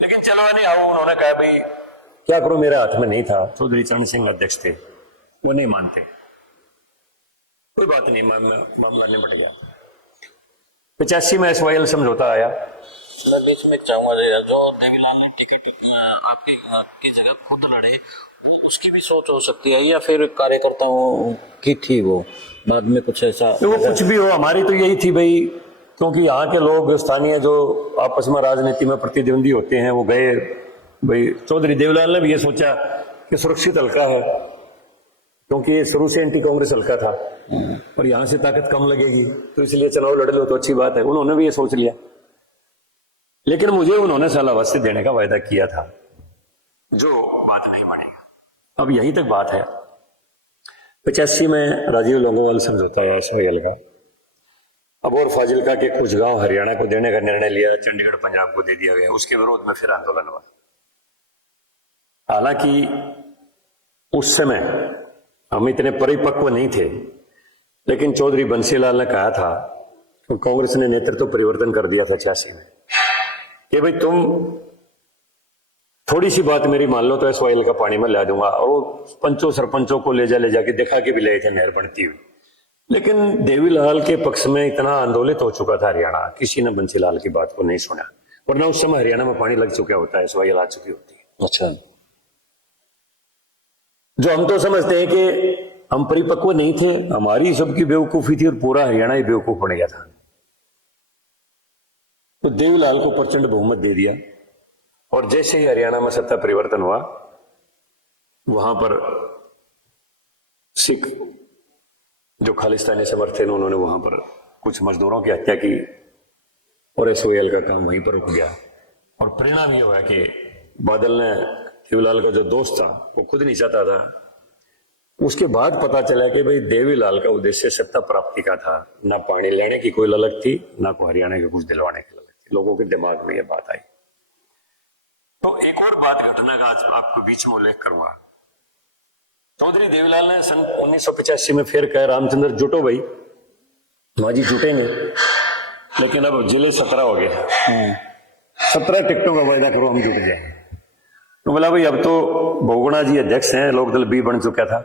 लेकिन चलो नहीं आओ, उन्होंने कहा भाई क्या करो, मेरे हाथ में नहीं था। चौधरी चरण सिंह अध्यक्ष थे, वो नहीं मानते, कोई बात नहीं, मामला निपट गया। 85 में SYL समझौता आया। मैं बीच में चाहूंगा जो देवीलाल ने टिकट आपकी जगह खुद लड़े, वो उसकी भी सोच हो सकती है या फिर कार्यकर्ताओं की थी वो बाद में कुछ ऐसा? तो वो कुछ भी हो, हमारी तो यही थी भाई, क्योंकि यहाँ के लोग स्थानीय जो आपस में राजनीति में प्रतिद्वंदी होते हैं वो गए भाई। चौधरी देवलाल ने भी ये सोचा कि सुरक्षित हल्का है, क्योंकि ये शुरू से एंटी कांग्रेस हल्का था और यहाँ से ताकत कम लगेगी, तो इसलिए चुनाव लड़ लो तो अच्छी बात है। उन्होंने भी ये सोच लिया, लेकिन मुझे उन्होंने सालावाद से देने का वायदा किया था, जो बात नहीं बनी। अब यहीं तक बात है। 85 में राजीव लोंगोवाल समझौता आया SYL का। अब और फाजिलका के कुछ गांव हरियाणा को देने का निर्णय लिया, चंडीगढ़ पंजाब को दे दिया गया। उसके विरोध में फिर आंदोलन हुआ। हालांकि उस समय हम इतने परिपक्व नहीं थे, लेकिन चौधरी बंसीलाल ने कहा था, तो कांग्रेस ने नेतृत्व परिवर्तन कर दिया था 86 में, कि भाई तुम थोड़ी सी बात मेरी मान लो तो SYL का पानी में ला दूंगा। और वो पंचों सरपंचों को ले जाके दिखा के भी ले थे नहर बनती हुई। लेकिन देवीलाल के पक्ष में इतना आंदोलित हो चुका था हरियाणा, किसी ने बंसीलाल की बात को नहीं सुना, वरना उस समय हरियाणा में पानी लग चुका होता है, SYL आ चुकी होती है। अच्छा, जो हम तो समझते हैं कि हम परिपक्व नहीं थे, हमारी सबकी बेवकूफी थी और पूरा हरियाणा ही बेवकूफ बन गया था। तो देवीलाल को प्रचंड बहुमत दे दिया और जैसे ही हरियाणा में सत्ता परिवर्तन हुआ, वहां पर सिख जो खालिस्तानी समर्थक उन्होंने वहां पर कुछ मजदूरों की हत्या की और SYL का काम वहीं पर रुक गया। और परिणाम ये हुआ कि बादल ने, देवीलाल का जो दोस्त था, वो खुद नहीं चाहता था। उसके बाद पता चला कि भाई देवीलाल का उद्देश्य सत्ता प्राप्ति का था, ना पानी लेने की कोई ललक थी, ना को हरियाणा के कुछ दिलवाने की ललक थी। लोगों के दिमाग में ये बात आई। तो एक और बात घटना का आज आपको बीच में उल्लेख करूंगा। चौधरी देवीलाल ने सन 1985 में फिर कहा रामचंद्र जुटो भाई। माजी जुटे नहीं, लेकिन अब जिले 17 हो गए, 17 टिकटों का वायदा करो हम जुट जाए। तो बोला भाई अब तो बहुगुणा जी अध्यक्ष हैं, लोकदल B बन चुका था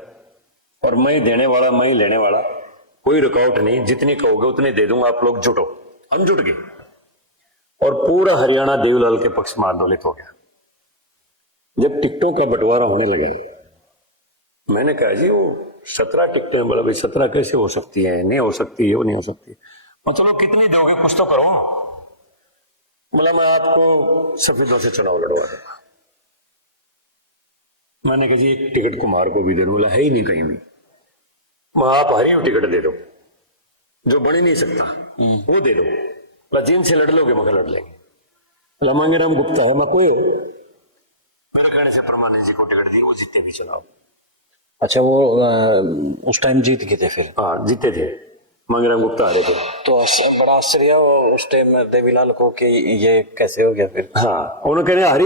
और मैं ही देने वाला, मैं ही लेने वाला, कोई रुकावट नहीं, जितनी कहोगे उतनी दे दूंगा, आप लोग जुटो। हम जुट गए और पूरा हरियाणा देवीलाल के पक्ष में आंदोलित हो गया। जब टिकटों का बंटवारा होने लगा, मैंने कहा जी वो 17 टिकटें, बोला भाई 17 कैसे हो सकती है, नहीं हो सकती, वो नहीं हो सकती। मतलब कितनी दोगे, कुछ तो करो। बोला मैं आपको सफेदों से चुनाव लड़वा दूंगा। मैंने कहा जी एक टिकट कुमार को भी दे दो। बोला है ही नहीं कहीं भी। मैं आप हरी टिकट दे दो। जो बन ही नहीं सकता वो दे दो, बोला जींद से लड़ लोगे, मगर लड़ लेंगे। बोला मांगेराम गुप्ता है, मैं कोई हो, मेरे कहने से परमानंद जी को टिकट दी, वो जीते भी चुनाव। अच्छा, वो उस टाइम जीत गए थे फिर? हाँ जीते थे, मांगेराम गुप्ता हारे थे। तो बड़ा आश्चर्य हुआ उस टाइम देवीलाल को कि ये कैसे हो गया फिर। हाँ, उन्होंने कहा हारी,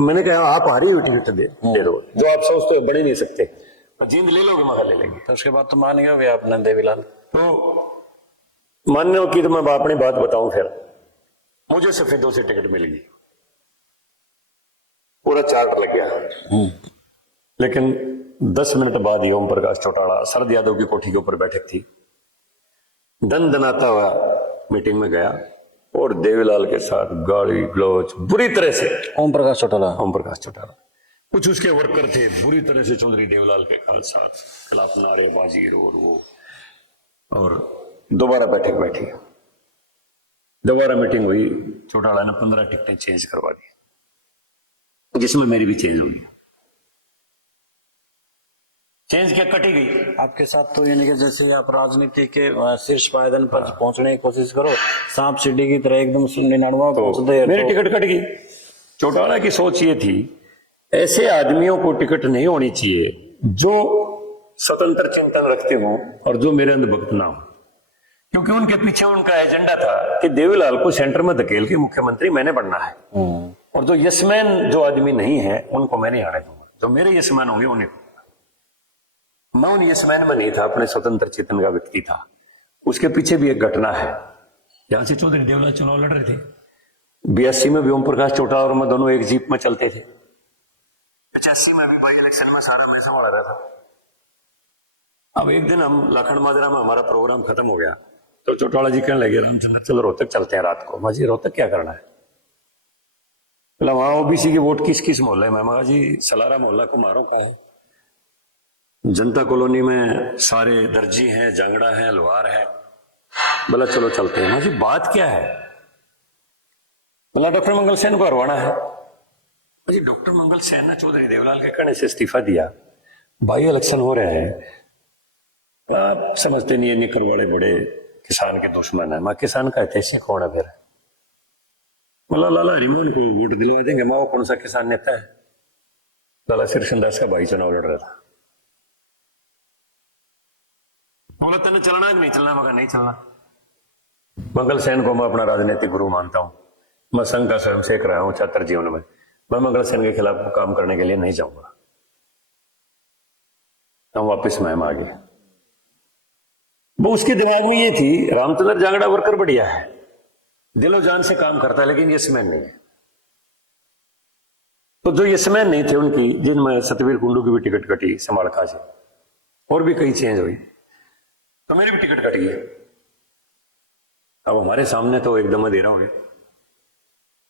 मैंने कहा आप हारी हुई टिकट दे दो, जो आप सोचते हो बन ही नहीं सकते, तो जींद ले लोगे, मगर ले लेंगे। तो उसके बाद तो मान गया भैया आपने देवीलाल। तो मानने की तो मैं अपनी बात बताऊं, फिर मुझे सफेदों से टिकट मिल गई, पूरा चार्ट लग गया। लेकिन 10 मिनट बाद ही ओम प्रकाश चौटाला शरद यादव की कोठी के ऊपर बैठक थी, दन दनाता हुआ मीटिंग में गया और देवीलाल के साथ गाली गलौज बुरी तरह से। ओम प्रकाश चौटाला? ओम प्रकाश चौटाला, कुछ उसके वर्कर थे, बुरी तरह से चौधरी देवीलाल के खिलाफ नारेबाजी और वो, और दोबारा बैठक बैठी, दोबारा मीटिंग हुई, चौटाला ने 15 टिकटें चेंज करवा दी, जिसमें मेरी भी चेंज हुई। चेंज क्या कटी गई आपके साथ तो यानी कि जैसे आप राजनीति के शीर्ष पायदान पर पहुंचने की कोशिश करो, सांप सीढ़ी की तरह एकदम 99 पहुंच दे, मेरी टिकट कट गई। चौटाला की सोच ये थी, ऐसे आदमियों को टिकट नहीं होनी चाहिए जो स्वतंत्र चिंतन रखते हों और जो मेरे अंधभक्त ना हो, क्योंकि उनके पीछे उनका एजेंडा था कि देवीलाल को सेंटर में धकेल के मुख्यमंत्री मैंने बनना है, और जो यशमैन जो आदमी नहीं है उनको मैं नहीं आने दूंगा, जो मेरे यशमैन होंगे उन्हें। मैं उन यशमैन में नहीं था, अपने स्वतंत्र चेतन का व्यक्ति था। उसके पीछे भी एक घटना है, यहां से चौधरी देवलाल चुनाव लड़ रहे थे, 82 में भी ओम प्रकाश चौटाला और मैं दोनों एक जीप में चलते थे, 85 में भी बाई इलेक्शन में सारा मैं संभाल रहा था। अब एक दिन हम लाखन माजरा में हमारा प्रोग्राम खत्म हो गया, तो चौटाला जी कहने लगे रामचंद्र चलो रोहतक चलते हैं रात को। मैं जी रोहतक क्या करना है? बोला वहां ओबीसी की वोट किस किस मोहल्ले में? मैं जी सलारा मोहल्ला कुम्हारों का है, जनता कॉलोनी में सारे दर्जी हैं, जांगड़ा है, लोहार है। बोला चलो चलते हैं। जी बात क्या है? बोला डॉक्टर मंगल सेन को हरवाना है। जी डॉक्टर मंगल सेन ने चौधरी देवलाल के कहने से इस्तीफा दिया, बाई इलेक्शन हो रहे हैं, आप समझते नहीं है निकर वाले बड़े किसान के दुश्मन है। मैं किसान का ऐसे कौन है फिर? बोला लाला हरिमोहन को वोट दिलवा देंगे। मैं वो कौन सा किसान नेता है? लाला सिरसनदास का भाई चुनाव लड़ रहा था। बोला तेने चलना है नहीं चलना? मगर नहीं चलना। मंगल सेन को मैं अपना राजनीतिक गुरु मानता हूं, मैं संघ का स्वयं सेवक रहा हूं छात्र जीवन में, मैं मंगल सेन के खिलाफ काम करने के लिए नहीं जाऊंगा। हम वापिस महम आ गए। वो उसके दिमाग में ये थी रामचंद्र जांगड़ा वर्कर बढ़िया है, दिलो जान से काम करता है, लेकिन यशमैन नहीं है। तो जो यशमैन नहीं थे उनकी, जिनमें सतवीर कुंडू की भी टिकट कटी समालखा से, और भी कई चेंज हुई, तो मेरी भी टिकट कट गई। अब हमारे सामने तो एकदम अंधेरा हो गया।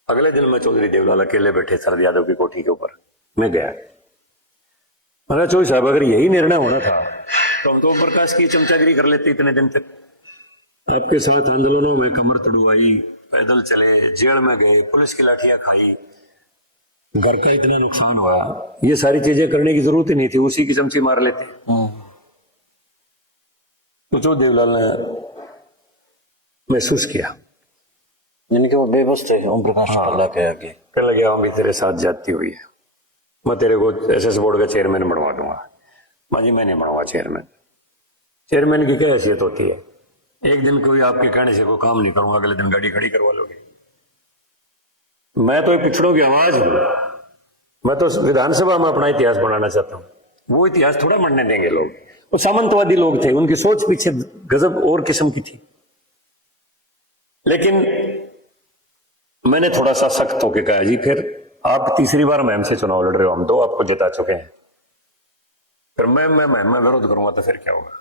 अगले दिन मैं चौधरी देवलाल अकेले बैठे शरद यादव की कोठी के ऊपर, मैं गया। मगर चौधरी साहब अगर यही निर्णय होना था तो हम तो ओम प्रकाश की चमचागिरी कर लेते इतने दिन तक। आपके साथ आंदोलनों में कमर तड़वाई, पैदल चले, जेल में गए, पुलिस की लाठियां खाई, घर का इतना नुकसान हुआ, ये सारी चीजें करने की जरूरत ही नहीं थी, उसी की चमची मार लेते। तो जो देवलाल ने महसूस किया, यानी कि वो बेबस थे ओम प्रकाश चौटाला के आगे। कहने लगे हम भी तेरे साथ जाती हुई है, मैं तेरे को एसएस बोर्ड का चेयरमैन बनवा दूंगा। माजी मैं नहीं बनवा चेयरमैन। चेयरमैन की क्या हैसियत होती है? एक दिन कोई आपके कहने से कोई काम नहीं करूंगा, अगले दिन गाड़ी खड़ी करवा लोगे। मैं तो पिछड़ों की आवाज हूं, मैं तो विधानसभा में अपना इतिहास बनाना चाहता हूं। वो इतिहास थोड़ा मरने देंगे लोग। वो सामंतवादी लोग थे, उनकी सोच पीछे गजब और किस्म की थी। लेकिन मैंने थोड़ा सा सख्त होकर कहा जी फिर आप तीसरी बार मैम से चुनाव लड़ रहे हो, हम दो आपको जिता चुके हैं, फिर मैं विरोध करूंगा तो फिर क्या होगा?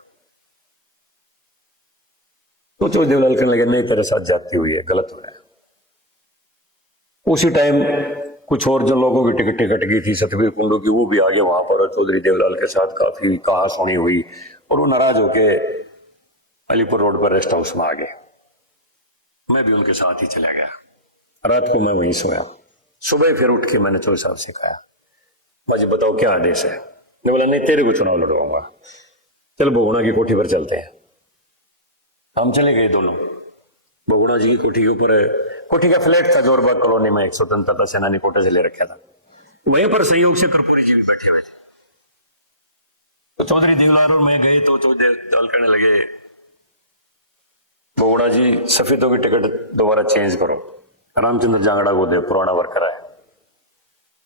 तो चौधरी देवलाल कहने लगे नहीं तेरे साथ जाती हुई है, गलत हो रहा है। उसी टाइम कुछ और जो लोगों की टिकट कट गई थी सतवीर कुंडू की, वो भी आगे वहां पर चौधरी देवलाल के साथ काफी कहा सुनी हुई, और वो नाराज होके अलीपुर रोड पर रेस्ट हाउस में आ गए। मैं भी उनके साथ ही चला गया। रात को मैं वहीं सोया। सुबह फिर उठ के मैंने चौधरी साहब से कहा भाजी बताओ क्या आदेश है? ने बोला नहीं तेरे को चुनाव लड़वाऊंगा, चल भगोना की कोठी पर चलते हैं। हम चले गए दोनों। बगुड़ा जी की कोठी के ऊपर, कोठी का फ्लैट था जोरबाग कॉलोनी में, एक स्वतंत्रता सेनानी कोटे से ले रखा था। वहीं पर संयोग से कर्पूरी जी भी बैठे हुए थे। तो चौधरी देवलाल और मैं गए तो चौधरी देवलाल कहने लगे, बगुड़ा जी सफेदों की टिकट दोबारा चेंज करो, रामचंद्र जांगड़ा को दे, पुराना वर्कर है।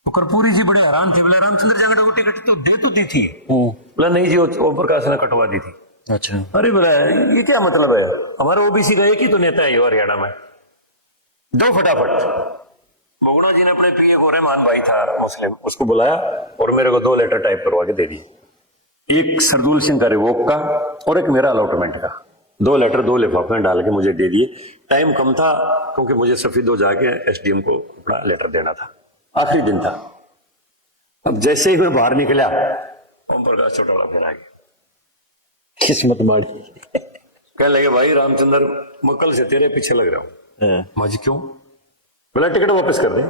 तो कर्पूरी जी बड़े हैरान थे, बोले रामचंद्र जांगड़ा को टिकट तो दी थी। बोला नहीं जी, ओम प्रकाश ने कटवा दी थी। अच्छा। अरे बोला ये क्या मतलब है, हमारा ओबीसी का एक ही तो नेता है हरियाणा में, दो फटाफट। बगुड़ा जी ने अपने पीए को, रहमान भाई था मुस्लिम, उसको बुलाया और मेरे को 2 लेटर टाइप करवा के दे दिए, एक सरदूल सिंह का रिवोक का और एक मेरा अलॉटमेंट का। 2 लेटर 2 लिफाफे में डाल के मुझे दे दिए। टाइम कम था क्योंकि मुझे सफेदो जाके एसडीएम को अपना लेटर देना था, आखिरी दिन था। अब जैसे ही मैं बाहर निकला, ओम प्रकाश चौटाला फिर आ गया, किस्मत माड़ी। कहने लगे भाई रामचंद्र, मैं कल से तेरे पीछे लग रहा हूं। माजी क्यों? बोला टिकट वापस कर दे।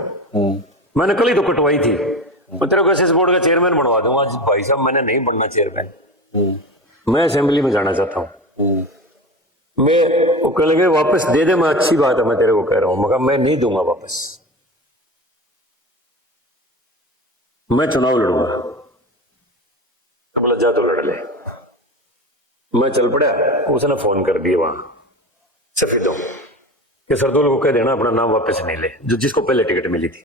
मैंने कल ही तो कटवाई थी, मैं तेरे को एसएस बोर्ड का चेयरमैन बनवा दूंगा। भाई साहब मैंने नहीं बनना चेयरमैन, मैं असेंबली में जाना चाहता हूं। मैं वो कह लगे वापस दे दे, मैं अच्छी बात है, मैं तेरे को कह रहा हूं, मगर मैं नहीं दूंगा वापस, मैं चुनाव लड़ूंगा। बोला जा तो लड़ ले। मैं चल पड़ा, उसने फोन कर दिया वहां सफेदों कि सरदोल को कह देना अपना नाम वापस नहीं ले, जो जिसको पहले टिकट मिली थी।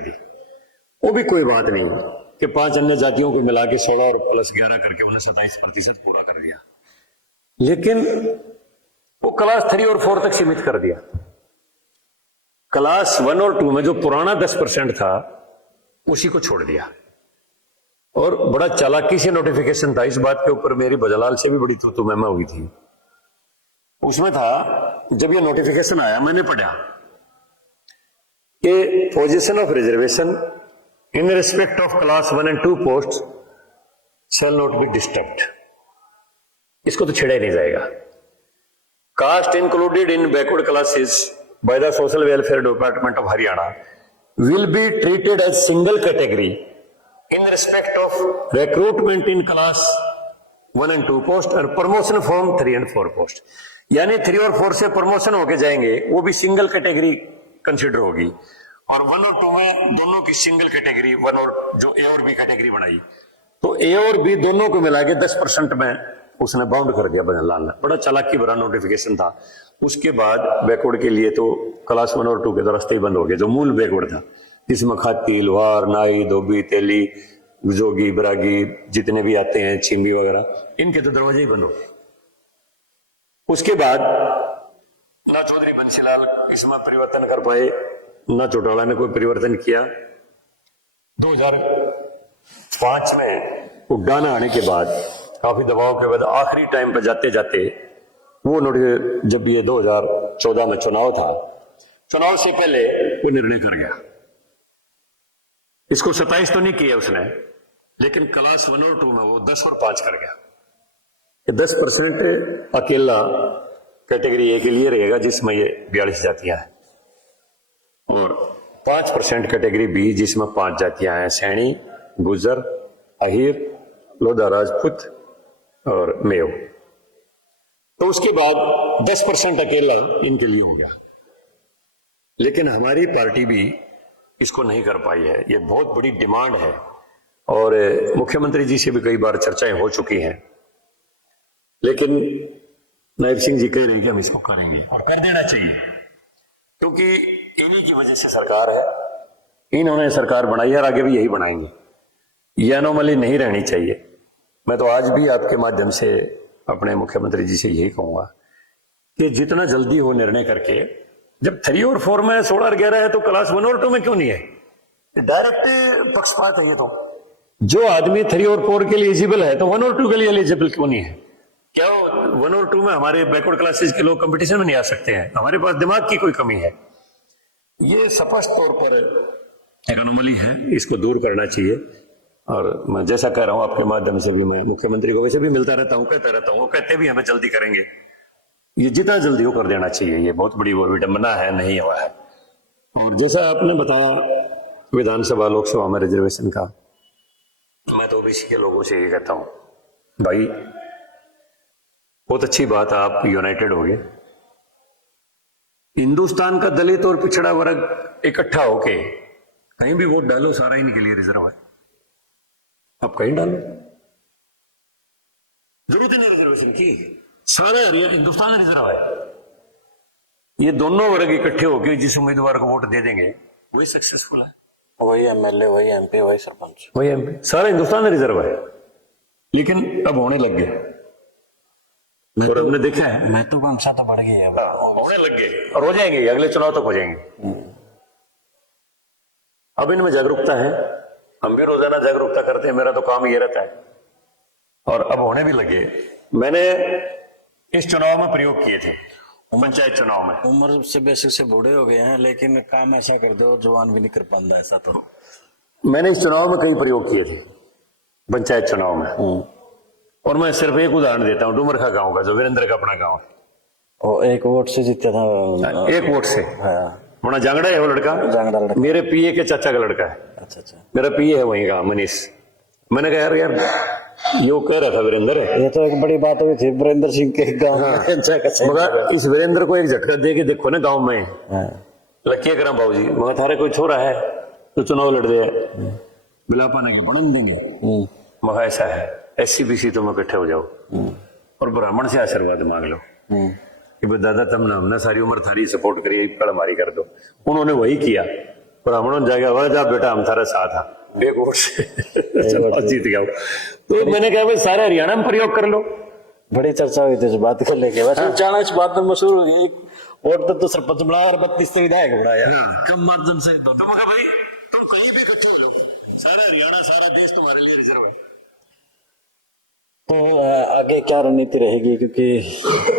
दी। वो भी कोई बात नहीं कि 5 अन्य जातियों को मिला के 16 और प्लस 11 करके उन्हें 27% पूरा कर दिया, लेकिन वो क्लास 3 और 4 तक सीमित कर दिया। क्लास 1 और 2 में जो पुराना 10% था उसी को छोड़ दिया। और बड़ा चालाकी से नोटिफिकेशन था, इस बात के ऊपर मेरी बजलाल से भी बड़ी तू मैं हुई थी। उसमें था, जब ये नोटिफिकेशन आया मैंने पढ़ा कि position of reservation in respect of class 1 and 2 post shall not be disturbed. इसको तो छेड़ा ही नहीं जाएगा। Caste included in backward classes by the social welfare department of Haryana will be treated as single category in respect of recruitment in class 1 and 2 post और promotion from 3 and 4 post. यानी 3 और 4 से प्रमोशन होके जाएंगे, वो भी सिंगल कैटेगरी कंसिडर होगी। और 1 और 2 में दोनों की सिंगल कैटेगरी, 1 और जो ए और बी कैटेगरी बनाई, तो ए और बी दोनों को मिला के 10% में उसने बाउंड कर दिया बजनलाल ने। बड़ा चालाकी भरा नोटिफिकेशन था। उसके बाद बैकवर्ड के लिए तो क्लास 1 और 2 के तो रास्ते ही बंद हो गए, जो मूल बैकवर्ड था, जिसमें खाती, लोहार, नाई, धोबी, तेली, जोगी, बरागी जितने भी आते हैं, छिंबी वगैरह, इनके तो दरवाजे ही बंद हो गए। उसके बाद ना चौधरी बंसीलाल इसमें परिवर्तन कर पाए, ना चौटाला ने कोई परिवर्तन किया। 2005 में उड्डान आने के बाद काफी दबाव के बाद आखिरी टाइम पर जाते जाते वो जब ये 2014 में चुनाव था, चुनाव से पहले वो निर्णय कर गया। इसको 27 तो नहीं किया उसने, लेकिन क्लास 1 और 2 में वो 10 और 5 कर गया। 10% अकेला कैटेगरी ए के लिए रहेगा, जिसमें ये 42 जातियां हैं, और 5% कैटेगरी बी, जिसमें 5 जातियां हैं, सैनी, गुजर, अहीर, लोधा राजपूत और मेयो। तो उसके बाद 10% अकेला इनके लिए हो गया। लेकिन हमारी पार्टी भी इसको नहीं कर पाई है। ये बहुत बड़ी डिमांड है और मुख्यमंत्री जी से भी कई बार चर्चाएं हो चुकी हैं, लेकिन नायब सिंह जी कह रहे हैं कि हम इसको करेंगे और कर देना चाहिए, क्योंकि इन्हीं की वजह से सरकार है, इन्होंने सरकार बनाई है और आगे भी यही बनाएंगे। ये एनोमली नहीं रहनी चाहिए। मैं तो आज भी आपके माध्यम से अपने मुख्यमंत्री जी से यही कहूंगा कि जितना जल्दी हो निर्णय करके, जब 3 और 4 में 16 और 11 है तो क्लास 1 और 2 में क्यों नहीं है? डायरेक्ट पक्षपात है ये तो। जो आदमी 3 और 4 के लिए एलिजिबल है तो 1 और 2 के लिए एलिजिबल क्यों नहीं है? क्या 1 और 2 में हमारे बैकवर्ड क्लासेस के लोग कंपटीशन में नहीं आ सकते हैं? हमारे पास दिमाग की कोई कमी है? ये स्पष्ट तौर पर एक अनोमली है, इसको दूर करना चाहिए। और मैं जैसा कह रहा हूं आपके माध्यम से भी, मैं मुख्यमंत्री को वैसे भी मिलता रहता हूं, कहता रहता हूं, कहते भी हमें जल्दी करेंगे। ये जितना जल्दी हो कर देना चाहिए। ये बहुत बड़ी विडंबना है, नहीं हुआ है। और जैसा आपने बताया विधानसभा लोकसभा में रिजर्वेशन का, मैं तो ओबीसी के लोगों से ये कहता हूं, भाई बहुत अच्छी बात है, आप यूनाइटेड हो गए। हिंदुस्तान का दलित और पिछड़ा वर्ग इकट्ठा होके कहीं भी वोट डालो, सारा इनके लिए रिजर्व है। आप कहीं डालो, जरूरत नहीं रिजर्वेशन की, सारा हिंदुस्तान रिजर्व है। ये दोनों वर्ग इकट्ठे होकर जिस उम्मीदवार को वोट दे देंगे वही सक्सेसफुल है, वही एमएलए, वही एमपी, वही सरपंच, वही एमपी, सारा हिंदुस्तान रिजर्व है। लेकिन अब होने लग गए, और हमने देखा है महत्वाकांक्षा तो बढ़ गई है, होने लग गए और हो जाएंगे, अगले चुनाव तक हो जाएंगे। अब इनमें जागरूकता है, हम भी रोजाना जागरूकता करते हैं, मेरा तो काम ये रहता है, और अब होने भी लगे। मैंने इस चुनाव में प्रयोग किए थे, पंचायत चुनाव में। उम्र से बेसिक से बूढ़े हो गए हैं, लेकिन काम ऐसा कर दो जवान भी नहीं कर पाता ऐसा। तो मैंने इस चुनाव में कई प्रयोग किए थे पंचायत चुनाव में, और मैं सिर्फ एक उदाहरण देता हूँ, डुमरखा गांव का, जो वीरेंद्र का अपना गांव है। वो 1 वोट से जीता था, 1 वोट से। बड़ा जांगड़ा है वो लड़का, जांगड़ा लड़का, मेरे पीए के चाचा का लड़का है। अच्छा, मेरा पीए है वहीं का, मनीष। मैंने कहा यार यो कह रहा था वीरेंद्र है, ये तो एक बड़ी बात हुई थी वीरेंद्र सिंह के गांव में। मगर इस वीरेंद्र को एक झटका दे के देखो ना गांव में, लकिया करा बाबूजी, मगर थारे कोई छोरा है तो चुनाव लड़ दे, बिलापा नहीं बढ़न देंगे, मगर ऐसा है, SC-BC तुम इकट्ठे हो जाओ और ब्राह्मण से आशीर्वाद मांग लो कि दादा तुमने हमने सारी उम्र थारी सपोर्ट करी, कड़ मारी कर दो। उन्होंने वही किया ब्राह्मणों जाएगा वह जा बेटा हम थारे साथ हैं एक वोट से चुनाव जीत गया हूं। तो मैंने कहा भाई सारे हरियाणा में प्रयोग कर लो। बड़ी चर्चा हुई थी इस बात को लेके, वैसे जाना इस बात में मशहूर हो गई, वोट तो सरपंच बना और 32 से विधायक बना यार, कम मार्जिन से। तो मैं कहा भाई तुम कहीं भी इकट्ठे हो जाओ, सारे हरियाणा सारा देश तुम्हारे लिए रिजर्व है। तो आगे क्या रणनीति रहेगी, क्योंकि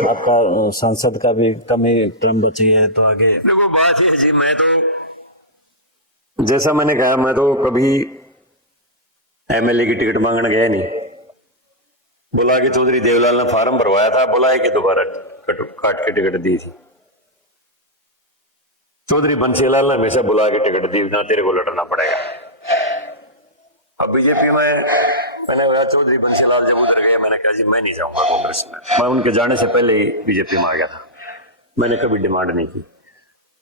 आपका सांसद का भी कम ही टर्म बची है, तो आगे देखो बात है जी, मैं तो जैसा मैंने कहा मैं तो कभी एमएलए की टिकट मांगने गया नहीं। बुला के चौधरी देवलाल ने फार्म भरवाया था, बुलाए कि दोबारा काट के टिकट दी थी। चौधरी बंसीलाल ने हमेशा बुला के टिकट दी, ना तेरे को लड़ना पड़ेगा। अब बीजेपी में मैंने कहा चौधरी बंसीलाल जब उधर गए, मैंने कहा जी मैं नहीं जाऊंगा कांग्रेस में। मैं उनके जाने से पहले ही बीजेपी में आ गया था, मैंने कभी डिमांड नहीं की।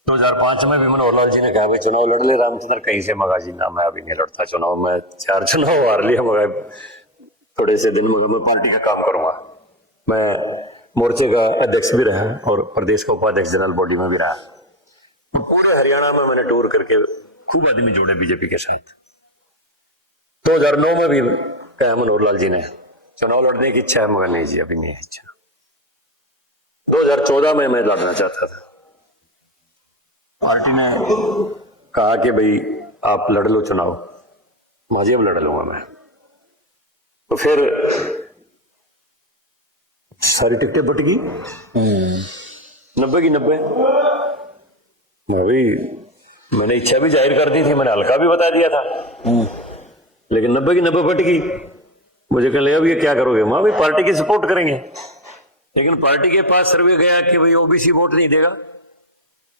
2005 में भी मनोहर लाल जी ने कहा भाई चुनाव लड़ ले रामचंद्र, कहीं से मगा जी ना मैं अभी नहीं लड़ता चुनाव, मैं 4 चुनाव हार लिया, मगा थोड़े से दिन मगर मैं पार्टी का काम करूंगा। मैं मोर्चे का अध्यक्ष भी रहा और प्रदेश का उपाध्यक्ष जनरल बॉडी में भी रहा। पूरे हरियाणा में मैंने टूर करके खूब आदमी जोड़े बीजेपी के साथ। 2009 में भी कहा मनोहर लाल जी ने चुनाव लड़ने की इच्छा है, मगर नहीं जी अभी नहीं है इच्छा। 2014 में मैं लड़ना चाहता था, पार्टी ने कहा कि भाई आप लड़ लो चुनाव, माजी अब लड़ लूंगा मैं। तो फिर सारी टिकटें बट गई 90 की 90। मैंने इच्छा भी जाहिर कर दी थी, मैंने हल्का भी बता दिया था, लेकिन 90 की 90 बट गई। मुझे कह लिया अब ये क्या करोगे, मां भाई पार्टी की सपोर्ट करेंगे, लेकिन पार्टी के पास सर्वे गया कि भाई ओबीसी वोट नहीं देगा।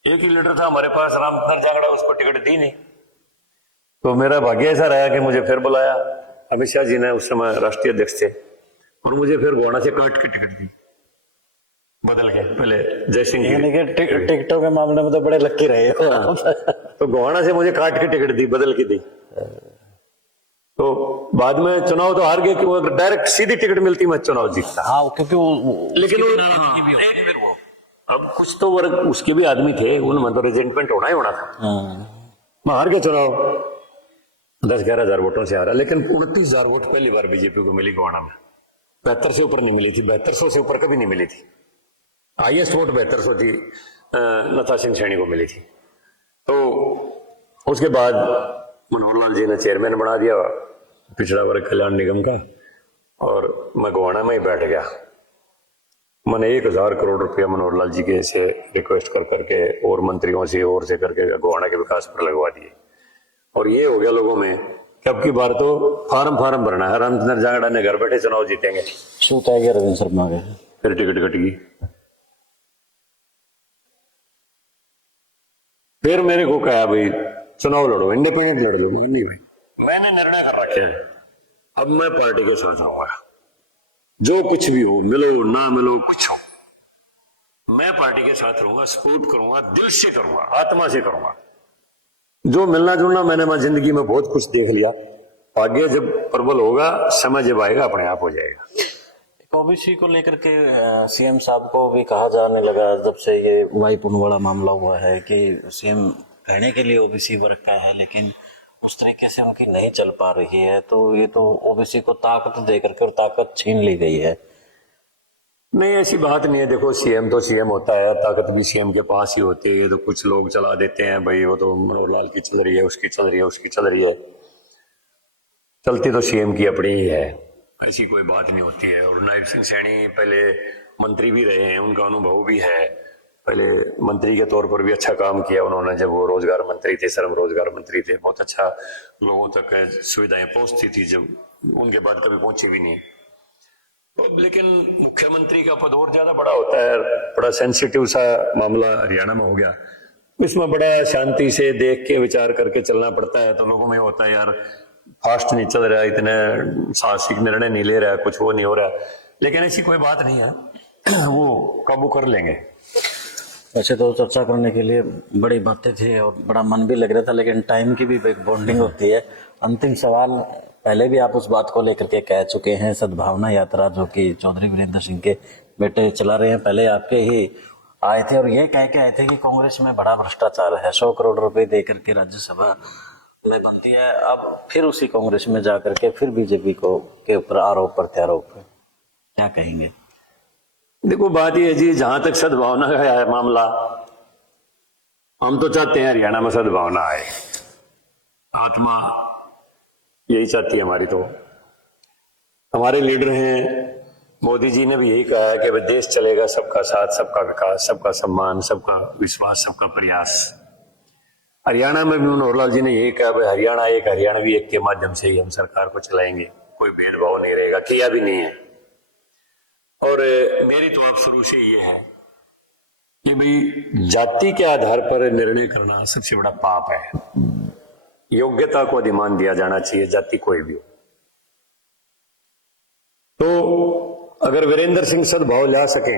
एक ही लीडर था हमारे पास रामचंद्र जांगड़ा, उसको टिकट दी नहीं। तो मेरा भाग्य ऐसा रहा कि मुझे फिर बुलाया अमित शाह जी ने, उस समय राष्ट्रीय अध्यक्ष थे, और मुझे फिर गोवाना से काट के टिकट दी बदल के। पहले जयसिंह टिकटों के मामले में तो बड़े लक्की रहे हो। तो गोवाना से मुझे काट के टिकट दी, बदल के दी। तो बाद में चुनाव तो हार गए कि वो अगर डायरेक्ट सीधी टिकट मिलती मैं चुनाव जीतता। हाँ, क्योंकि लेकिन अब कुछ तो वर्ग उसके भी आदमी थे, उनमें तो रिजेंटमेंट होना ही होना था। मैं हार गया चुनाव, 10-11 हजार वोटों से हारा, लेकिन 29,000 वोट पहली बार बीजेपी को मिली गोवाना में। 72 से ऊपर नहीं मिली थी, 7200 से ऊपर कभी नहीं मिली थी। हाईएस्ट वोट 7200 थी, नथा सिंह सैनी को मिली थी। तो उसके बाद मनोहर लाल जी ने चेयरमैन बना दिया पिछड़ा वर्ग कल्याण निगम का, और मैं गोवाना में ही बैठ गया। मैंने 1000 करोड़ रुपया मनोहर लाल जी के से रिक्वेस्ट कर करके और मंत्रियों से और से करके गोवाना के विकास पर लगवा दिए। और ये हो गया लोगों में कि अब की बार तो फार्म भरना है, रामचंद्र जांगड़ा ने घर बैठे चुनाव जीतेंगे। सूत आ गया रविंद्र शर्मा के, फिर टिकट कट गई। फिर मेरे को कहा भाई चुनाव लड़ो, इंडिपेंडेंट लड़ लो। नहीं भाई मैंने निर्णय कर रखे है, अब मैं पार्टी के साथ आऊंगा, जो कुछ भी हो, मिलो ना मिलो कुछ हो, मैं पार्टी के साथ रहूंगा, सपोर्ट करूंगा, दिल से करूंगा, आत्मा से करूंगा। जो मिलना जुलना मैंने मैं जिंदगी में बहुत कुछ देख लिया। आगे जब प्रबल होगा, समय जब आएगा अपने आप हो जाएगा। ओबीसी को लेकर के सीएम साहब को भी कहा जाने लगा जब से ये वाई पुनवाड़ा मामला हुआ है कि सीएम कहने के लिए ओबीसी वर्ग का है, लेकिन उस तरीके से उनकी नहीं चल पा रही है। तो ये तो ओबीसी को ताकत दे करके और ताकत छीन ली गई है। नहीं ऐसी बात नहीं है। देखो सीएम तो सीएम होता है, ताकत भी सीएम के पास ही होती है। तो कुछ लोग चला देते हैं भाई वो तो मनोहर लाल की चल रही है, उसकी चल रही है, उसकी चल रही है। चलती तो सीएम की अपनी ही है, ऐसी कोई बात नहीं होती है। और नायब सिंह सैनी पहले मंत्री भी रहे हैं, उनका अनुभव भी है। पहले मंत्री के तौर पर भी अच्छा काम किया उन्होंने, जब वो रोजगार मंत्री थे, श्रम रोजगार मंत्री थे। बहुत अच्छा लोगों तक सुविधाएं पहुंचती थी, जब उनके बाद कभी पहुंची भी नहीं। लेकिन मुख्यमंत्री का पद और ज्यादा बड़ा होता है, बड़ा सेंसिटिव सा मामला हरियाणा में हो गया। इसमें बड़ा शांति से देख के विचार करके चलना पड़ता है। तो लोगों में होता है यार फास्ट नहीं चल रहा, इतने साहसिक निर्णय नहीं ले रहा, कुछ वो नहीं हो रहा। लेकिन ऐसी कोई बात नहीं है, वो काबू कर लेंगे। वैसे तो चर्चा करने के लिए बड़ी बातें थी और बड़ा मन भी लग रहा था, लेकिन टाइम की भी एक बॉन्डिंग होती है। अंतिम सवाल, पहले भी आप उस बात को लेकर के कह चुके हैं, सद्भावना यात्रा जो कि चौधरी वीरेंद्र सिंह के बेटे चला रहे हैं, पहले आपके ही आए थे और ये कह के आए थे कि कांग्रेस में बड़ा भ्रष्टाचार है, 100 करोड़ रुपए दे करके राज्यसभा में बनती है। अब फिर उसी कांग्रेस में जाकर के फिर बीजेपी को के ऊपर आरोप प्रत्यारोप है, क्या कहेंगे? देखो बात यह है जी, जहां तक सद्भावना का है मामला, हम तो चाहते हैं हरियाणा में सद्भावना आए, आत्मा यही चाहती है हमारी। तो हमारे लीडर हैं, मोदी जी ने भी यही कहा है कि भाई देश चलेगा सबका साथ, सबका विकास, सबका सम्मान, सबका विश्वास, सबका प्रयास। हरियाणा में भी मनोहर लाल जी ने यही कहा भाई हरियाणा एक, हरियाणवी एक के माध्यम से ही हम सरकार को चलाएंगे, कोई भेदभाव नहीं रहेगा, किया भी नहीं है। और मेरी तो आप शुरू से ये है कि भाई जाति के आधार पर निर्णय करना सबसे बड़ा पाप है। योग्यता को अधिमान दिया जाना चाहिए, जाति कोई भी हो। तो अगर वीरेंद्र सिंह सद्भाव ला सके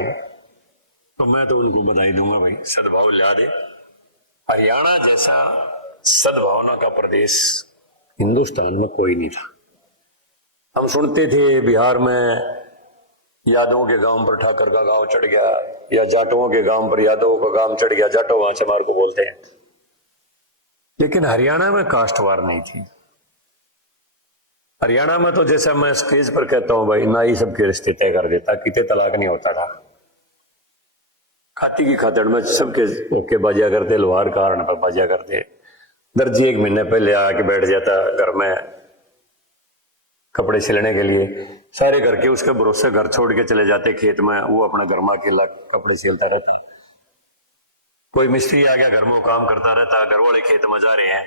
तो मैं तो उनको बधाई दूंगा, भाई सद्भाव ला दे। हरियाणा जैसा सद्भावना का प्रदेश हिंदुस्तान में कोई नहीं था। हम सुनते थे बिहार में यादवों के गांव पर ठाकर का गांव चढ़ गया, या जाटों के गांव पर यादवों का गांव चढ़ गया, जाटो वहां चमार को बोलते हैं। लेकिन हरियाणा में कास्टवार नहीं थी। हरियाणा में तो जैसा मैं स्टेज पर कहता हूं भाई, ना ही सबके रिश्ते तय कर देता, कितने तलाक नहीं होता था। खाती की खातड़ में सबके ओके बाजिया करते, लोहार कारण पर बाजिया करते। दर्जी 1 महीने पहले आके बैठ जाता घर में कपड़े सिलने के लिए, सारे घर के उसके भरोसे घर छोड़ के चले जाते खेत में, वो अपना घर में अकेला कपड़े सिलता रहता। कोई मिस्त्री आ गया घर में वो काम करता रहता, घर वाले खेत में जा रहे हैं,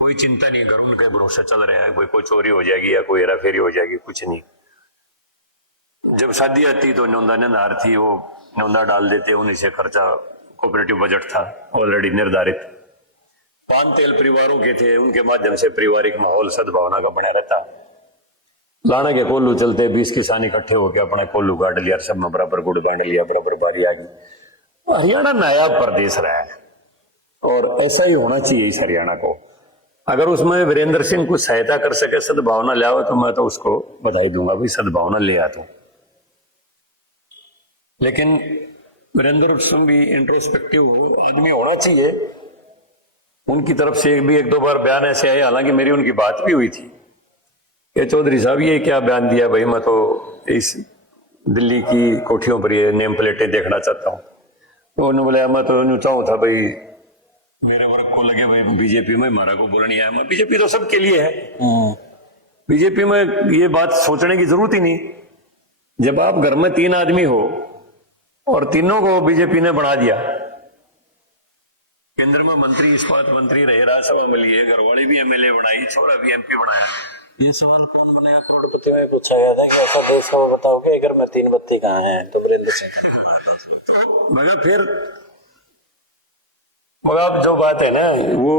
कोई चिंता नहीं, घर उनके भरोसे चल रहे हैं, कोई चोरी हो जाएगी या कोई हेराफेरी हो जाएगी, कुछ नहीं। जब शादी आती तो नौंदा नंदार थी, वो नौंदा डाल देते, उन्हीं से खर्चा, कोऑपरेटिव बजट था ऑलरेडी निर्धारित। पान तेल परिवारों के थे, उनके माध्यम से पारिवारिक माहौल सद्भावना का बना रहता। लाना के कोल्लू चलते, 20 किसान इकट्ठे होकर अपना कोल्लू काट लिया, सब में बराबर गुड़ बांट लिया, बराबर बारी आ गई। हरियाणा नायाब प्रदेश रहा है और ऐसा ही होना चाहिए इस हरियाणा को। अगर उसमें वीरेंद्र सिंह कुछ सहायता कर सके, सद्भावना ले आओ, तो मैं तो उसको बधाई दूंगा, भाई सद्भावना ले आ। तो लेकिन वीरेंद्र सिंह भी इंट्रोस्पेक्टिव आदमी होना चाहिए। उनकी तरफ से भी 1-2 बार बयान ऐसे आए, हालांकि मेरी उनकी बात भी हुई थी कि चौधरी साहब ये क्या बयान दिया, भाई मैं तो इस दिल्ली की कोठियों पर ये नेम प्लेटें देखना चाहता हूं। तो उन्होंने बोला मैं तो यूं चाहूं था भाई मेरे वर्ग को लगे भाई बीजेपी में हमारा को बोलनी है, मैं बीजेपी तो सबके लिए है, बीजेपी में ये बात सोचने की जरूरत ही नहीं। जब आप घर में 3 आदमी हो और तीनों को बीजेपी ने बढ़ा दिया, केंद्र में मंत्री, इस्पात मंत्री रहे, राज्यसभा में लिए, घरवाली भी एमएलए बनाई, छोरा भी एमपी बनाया। ये सवाल कौन बनाया करोड़पति में पूछा गया था कि ऐसा देश को बताओगे अगर मैं 3 बत्ती कहाँ है, तो वीरेंद्र सिंह। मगर फिर मगर जो बात है ना, वो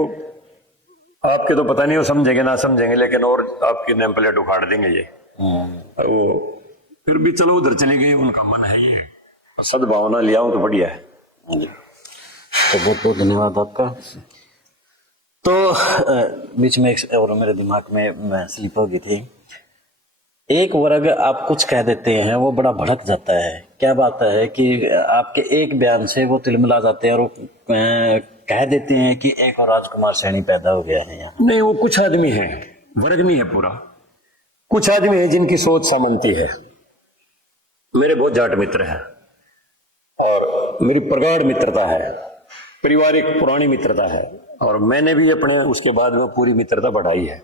आपके तो पता नहीं वो समझेंगे ना समझेंगे, लेकिन और आपकी नेम प्लेट उखाड़ देंगे ये। वो फिर भी चलो उधर चले गए, उनका मन है ये, सद्भावना ले आऊं तो बढ़िया है। तो बहुत बहुत धन्यवाद आपका। तो बीच में एक और मेरे दिमाग में स्लिप हो गई थी, एक वर्ग आप कुछ कह देते हैं वो बड़ा भड़क जाता है, क्या बात है कि आपके एक बयान से वो तिलमिला जाते हैं और कह देते हैं कि एक और राजकुमार सैनी पैदा हो गया है यहाँ। नहीं, वो कुछ आदमी है, वर्ग नहीं है पूरा। कुछ आदमी है जिनकी सोच सामंती है। मेरे बहुत जाट मित्र हैं और मेरी प्रगाढ़ मित्रता है, पारिवारिक पुरानी मित्रता है, और मैंने भी अपने उसके बाद में पूरी मित्रता बढ़ाई है।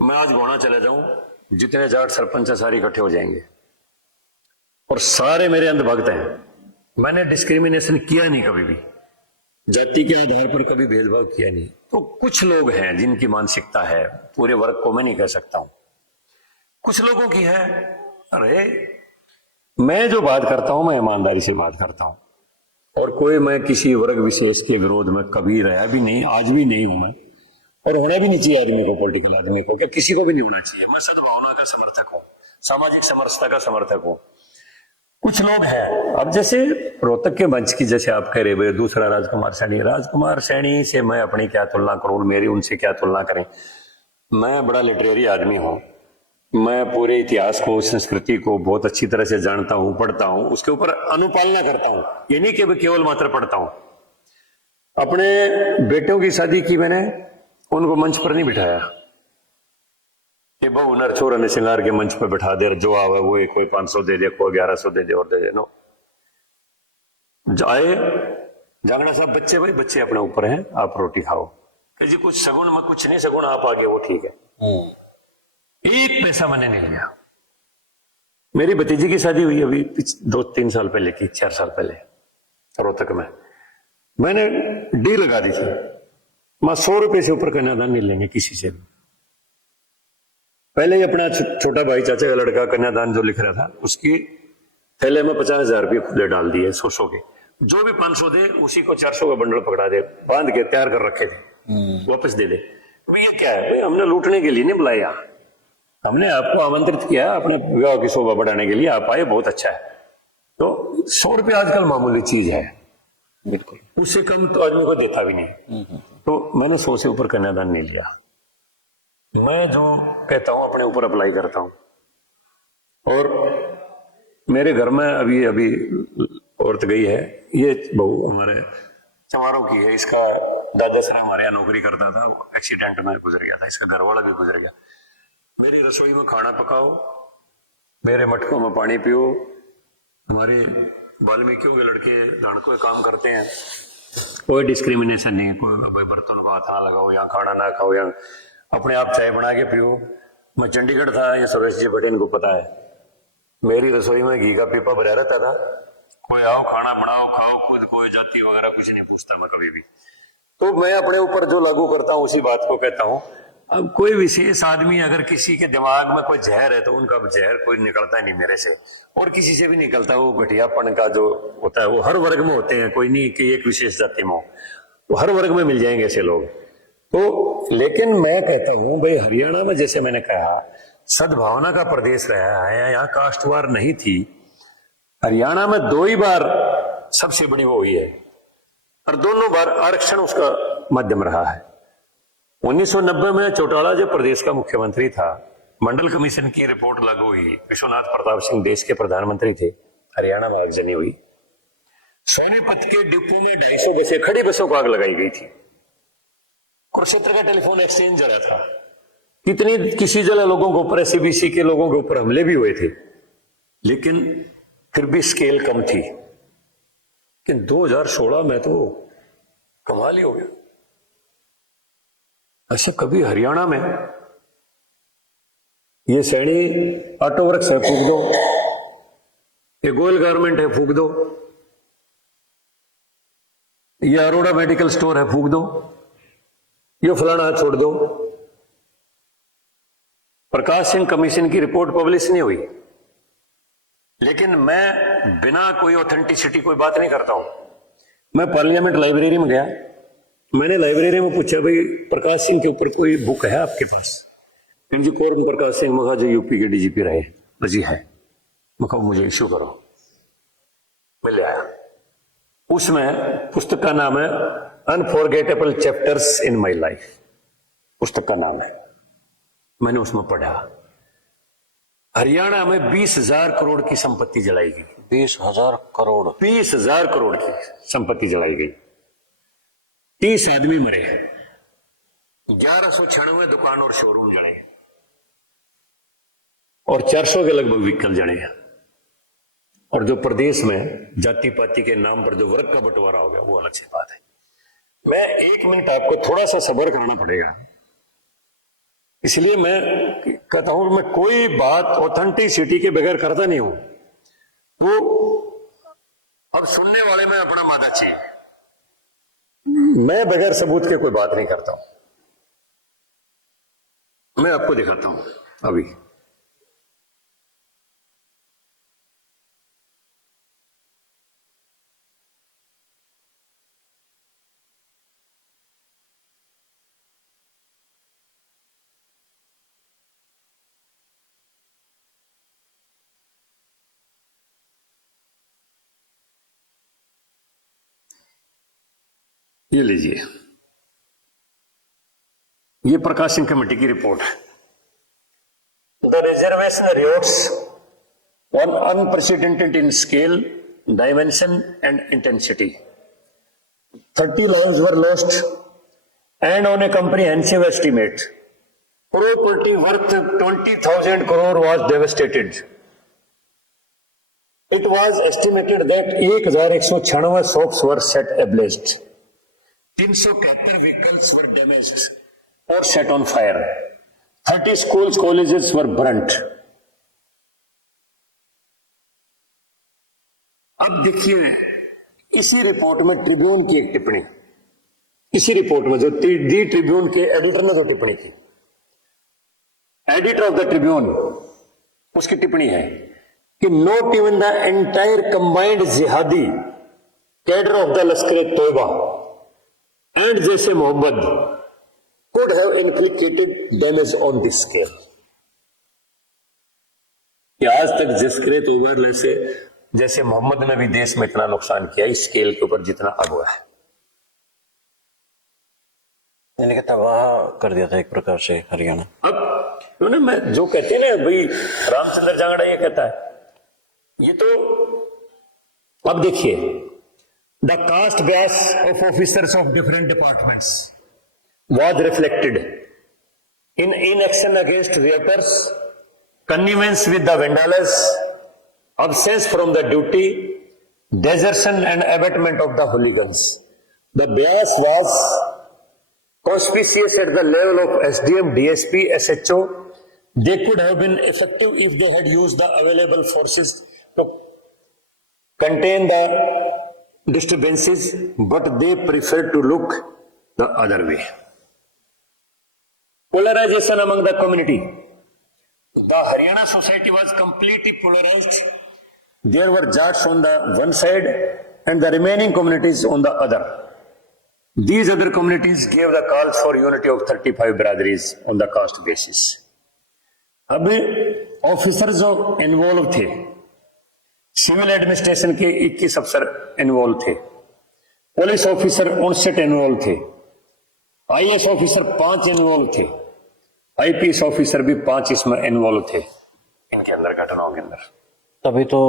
मैं आज घोड़ा चले जाऊं, जितने जाट सरपंच है सारे इकट्ठे हो जाएंगे और सारे मेरे अंधभक्त हैं। मैंने डिस्क्रिमिनेशन किया नहीं कभी भी, जाति के आधार पर कभी भेदभाव किया नहीं। तो कुछ लोग हैं जिनकी मानसिकता है, पूरे वर्ग को मैं नहीं कह सकता हूं, कुछ लोगों की है। अरे मैं जो बात करता हूं मैं ईमानदारी से बात करता हूं, और कोई मैं किसी वर्ग विशेष के विरोध में कभी रहा भी नहीं, आज भी नहीं हूं मैं, और होना भी नहीं चाहिए आदमी को, पॉलिटिकल आदमी को, क्या किसी को भी नहीं होना चाहिए। मैं सद्भावना का समर्थक हूं, सामाजिक समरसता का समर्थक हूं। कुछ लोग हैं, अब जैसे रोहतक के मंच की जैसे आप कह रहे भाई दूसरा राजकुमार सैनी से मैं अपनी क्या तुलना करूं, मेरी उनसे क्या तुलना करें। मैं बड़ा लिटरेरी आदमी हूं, मैं पूरे इतिहास को, संस्कृति को बहुत अच्छी तरह से जानता हूं, पढ़ता हूं, उसके ऊपर अनुपालना करता हूं। ये नहीं कि केवल मात्र पढ़ता हूं। अपने बेटों की शादी की मैंने, उनको मंच पर नहीं बिठाया कि बहु नर छोर ने श्रृंगार के मंच पर बैठा दे, जो आवे वो कोई 500 दे दे, कोई 1100 दे दे और दे दे। नो, जाए जांगड़ा साहब, बच्चे भाई बच्चे अपने ऊपर हैं, आप रोटी खाओ कि जी कुछ सगुन में कुछ नहीं, सगुन आप आगे वो ठीक है। एक पैसा मैंने नहीं लिया। मेरी भतीजी की शादी हुई अभी 2-3 साल पहले की, 4 साल पहले, रोहतक में। मैंने डी लगा दी थी, मैं 100 रुपए से ऊपर कन्यादान नहीं लेंगे किसी से भी। पहले ही अपना छोटा भाई, चाचा का लड़का, कन्यादान जो लिख रहा था, उसकी थैले में 50,000 रुपये खुदे डाल दिए 100 के। जो भी 500 दे उसी को 400 का बंडल पकड़ा दे, बांध के तैयार कर रखे थे, वापस दे दे। भैया क्या है भाई, हमने लूटने के लिए नहीं बुलाया, हमने आपको आमंत्रित किया अपने विवाह की शोभा बढ़ाने के लिए, आप आए, बहुत अच्छा है। तो 100 रुपये आजकल मामूली चीज है, बिल्कुल, उससे कम तो आदमी को देता भी नहीं। तो मैंने 100 से ऊपर कन्यादान नहीं लिया। मैं जो कहता हूं अपने ऊपर अप्लाई करता हूं। और मेरे घर में अभी औरत गई है, ये बहू हमारे चमारों की है, इसका दादा सर हमारे यहाँ नौकरी करता था, एक्सीडेंट में गुजर गया था, इसका घर वाला भी गुजर गया। मेरी रसोई में खाना पकाओ, मेरे मटकों में पानी पियो। हमारे वाल्मीकियों के लड़के लड़कों काम करते हैं, कोई डिस्क्रिमिनेशन नहीं, कोई बर्तन को हाथ ना लगाओ, या खाना ना खाओ, या अपने आप चाय बना के पियो। मैं चंडीगढ़ था, ये सुरेश जी भट्ट इनको पता है, मेरी रसोई में घी का पीपा भरा रहता था, कोई आओ खाना बनाओ खाओ, खुद कोई जाति वगैरह कुछ नहीं पूछता मैं कभी भी। तो मैं अपने ऊपर जो लागू करता हूं उसी बात को कहता हूं। अब कोई विशेष आदमी अगर किसी के दिमाग में कोई जहर है तो उनका जहर कोई निकलता नहीं मेरे से, और किसी से भी निकलता। वो घटियापन का जो होता है वो हर वर्ग में होते हैं, कोई नहीं कि एक विशेष जाति में हो, वो हर वर्ग में मिल जाएंगे ऐसे लोग। तो लेकिन मैं कहता हूं भाई, हरियाणा में जैसे मैंने कहा सद्भावना का प्रदेश रहा है, यहाँ कास्टवार नहीं थी। हरियाणा में 2 ही बार सबसे बड़ी वो हुई है, और दोनों बार आरक्षण उसका माध्यम रहा है। 1990 में चौटाला जो प्रदेश का मुख्यमंत्री था, मंडल कमीशन की रिपोर्ट लागू हुई, विश्वनाथ प्रताप सिंह देश के प्रधानमंत्री थे, हरियाणा में आगजनी हुई। सोनीपत के डिपो में 250 बसें, खड़ी बसों को आग लगाई गई थी। कुरुक्षेत्र का टेलीफोन एक्सचेंज जला था। कितनी किसी जगह लोगों के ऊपर, एससीबीसी के लोगों के ऊपर हमले भी हुए थे, लेकिन फिर भी स्केल कम थी। लेकिन 2016 में तो कमाल ही हो गया। ऐसे कभी हरियाणा में ये सैनी ऑटो वर्क्स है फूक दो, ये गोयल गारमेंट है फूक दो, ये अरोड़ा मेडिकल स्टोर है फूक दो, ये फलाना छोड़ दो। प्रकाश सिंह कमीशन की रिपोर्ट पब्लिश नहीं हुई, लेकिन मैं बिना कोई ऑथेंटिसिटी कोई बात नहीं करता हूं। मैं पार्लियामेंट लाइब्रेरी में गया, मैंने लाइब्रेरी में पूछा भाई प्रकाश सिंह के ऊपर कोई बुक है आपके पास? जी कौन प्रकाश सिंह? मगा जो यूपी के डीजीपी रहे। जी है। मैं कहूं मुझे इश्यू करो। मिल आया। उसमें पुस्तक का नाम है unforgettable chapters in my life, पुस्तक का नाम है। मैंने उसमें पढ़ा, हरियाणा में 20,000 करोड़ की संपत्ति जलाई गई। 20,000 करोड़? 20,000 करोड़ की संपत्ति जलाई गई। 30 आदमी मरे, 1196 दुकान और शोरूम जले, और 400 के लगभग व्हीकल जले। और जो प्रदेश में जाति पाति के नाम पर जो वर्ग का बंटवारा हो गया वो अलग सी बात है। मैं 1 मिनट आपको थोड़ा सा सब्र करना पड़ेगा, इसलिए मैं कहता हूं मैं कोई बात ऑथेंटिसिटी के बगैर करता नहीं हूं। वो अब सुनने वाले में अपना मादा चाहिए, मैं बगैर सबूत के कोई बात नहीं करता हूं। मैं आपको दिखाता हूं अभी। ये लीजिए, ये प्रकाश सिंह कमेटी की रिपोर्ट है। The conservation riots on unprecedented in scale, dimension and intensity. 30 lives were lost, and on a comprehensive estimate, property worth 20,000 crore was devastated. It was estimated that 1196 shops were set ablaze. 371 vehicles were damaged or set on fire. 30 schools, colleges were burnt. अब देखिए इसी report में Tribune की एक टिप्पणी, इसी report में जो दी ट्रिब्यून के एडिटर ने जो टिप्पणी की, एडिटर ऑफ द ट्रिब्यून, उसकी टिप्पणी है कि not even the entire combined जिहादी cadre of the Lashkar Taiba and जैसे Mohammad could have inflicted damage on this scale. कि आज तक जश्कर तोयबा जैसे मोहम्मद ने भी देश में इतना नुकसान किया इस स्केल के ऊपर जितना अब हुआ है, यानी कि तबाह कर दिया था एक प्रकार से हरियाणा। अब उन्होंने मैं जो कहते हैं ना भाई, रामचंद्र जांगड़ा ये कहता है, ये तो अब देखिए the caste base of officers of different departments was reflected in inaction against rioters, connivance with the vandals, absence from the duty, desertion and abatement of the hooligans. The bias was conspicuous at the level of SDM, DSP, SHO. They could have been effective if they had used the available forces to contain the disturbances, but they preferred to look the other way. Polarization among the community. The Haryana society was completely polarized. There were Jats on the one side and the remaining communities on the other. These other communities gave the calls for unity of 35 brotherries on the caste basis. अब officer जो involve थे, civil administration के 21 अफसर involve थे, police officer 59 involve थे, IAS officer 5 involve थे, IPS officer भी 5 इसमें इन्वॉल्व थे इनके अंदर, घटनाओं के अंदर। तभी तो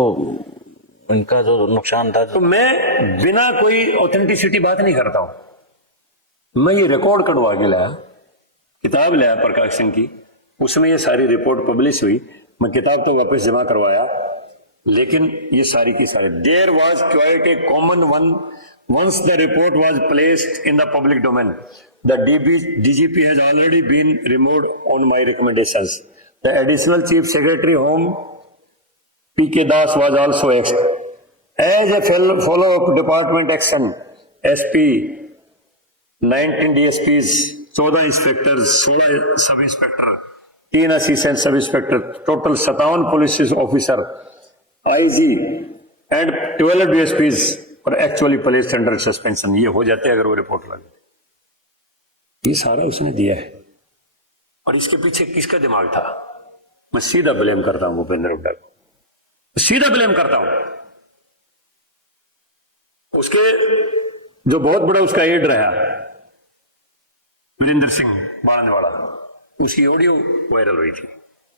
इनका जो नुकसान था। तो मैं बिना कोई ऑथेंटिसिटी बात नहीं करता हूं, मैं ये रिकॉर्ड करवा के लाया, किताब लाया प्रकाशन की, उसमें ये सारी रिपोर्ट पब्लिश हुई, मैं किताब तो वापस जमा करवाया, लेकिन ये सारी की सारी there was quite a common one once the report was placed in the public domain. The DGP has already been removed on my recommendations. The additional chief secretary Home P.K. Das was also asked. As a follow-up department action, SP 19 DSPs, 14 inspectors, 16 sub-inspector, 3 assistant sub-inspector, total 57 police officer, IG and 12 DSPs और actually placed under suspension, ये हो जाते अगर वो report लगे। ये सारा उसने दिया है, और इसके पीछे किसका दिमाग था? मैं सीधा ब्लेम करता हूं भूपेंद्र हुड्डा को, सीधा ब्लेम करता हूं। उसके जो बहुत बड़ा उसका एड रहा वीरेंद्र सिंह बाणवाला, उसकी ऑडियो वायरल हुई थी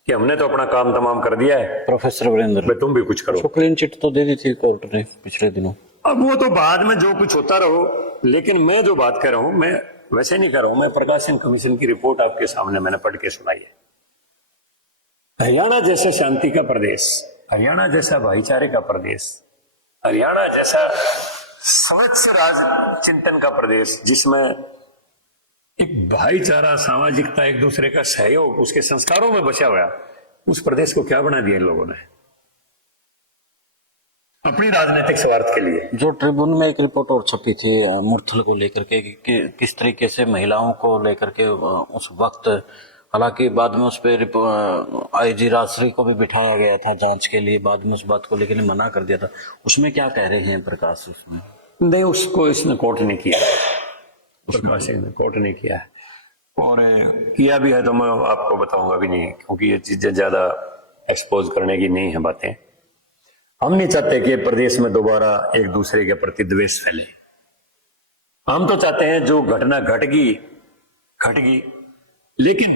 कि हमने तो अपना काम तमाम कर दिया है, प्रोफेसर वीरेंद्र, तुम भी कुछ करो। क्लीन चिट तो दे दी थी कोर्ट ने पिछले दिनों। अब वो तो बाद में जो कुछ होता रहो, लेकिन मैं जो बात कर रहा हूं, मैं वैसे नहीं कर रहा हूं, मैं प्रकाशन कमीशन की रिपोर्ट आपके सामने मैंने पढ़ के सुनाई है। हरियाणा जैसा शांति का प्रदेश, हरियाणा जैसा भाईचारे का प्रदेश, हरियाणा जैसा स्वच्छ राज चिंतन का प्रदेश, जिसमें एक भाईचारा, सामाजिकता, एक दूसरे का सहयोग उसके संस्कारों में बचा हुआ, उस प्रदेश को क्या बना दिया इन लोगों ने अपनी राजनीतिक स्वार्थ के लिए। जो ट्रिब्यून में एक रिपोर्ट और छपी थी मुरथल को लेकर के कि किस तरीके से महिलाओं को लेकर के उस वक्त, हालांकि बाद में उस पर आईजी राजश्री को भी बिठाया गया था जांच के लिए, बाद में उस बात को लेकर मना कर दिया था, उसमें क्या कह रहे हैं प्रकाश? उसमें नहीं, उसको इसने कोर्ट ने किया, प्रकाश ने कोर्ट ने किया है, और किया भी है तो मैं आपको बताऊंगा भी नहीं, क्योंकि ये चीजें ज्यादा एक्सपोज करने की नहीं है बातें। हम नहीं चाहते कि प्रदेश में दोबारा एक दूसरे के प्रति द्वेष फैले। हम तो चाहते हैं जो घटना घट गई, लेकिन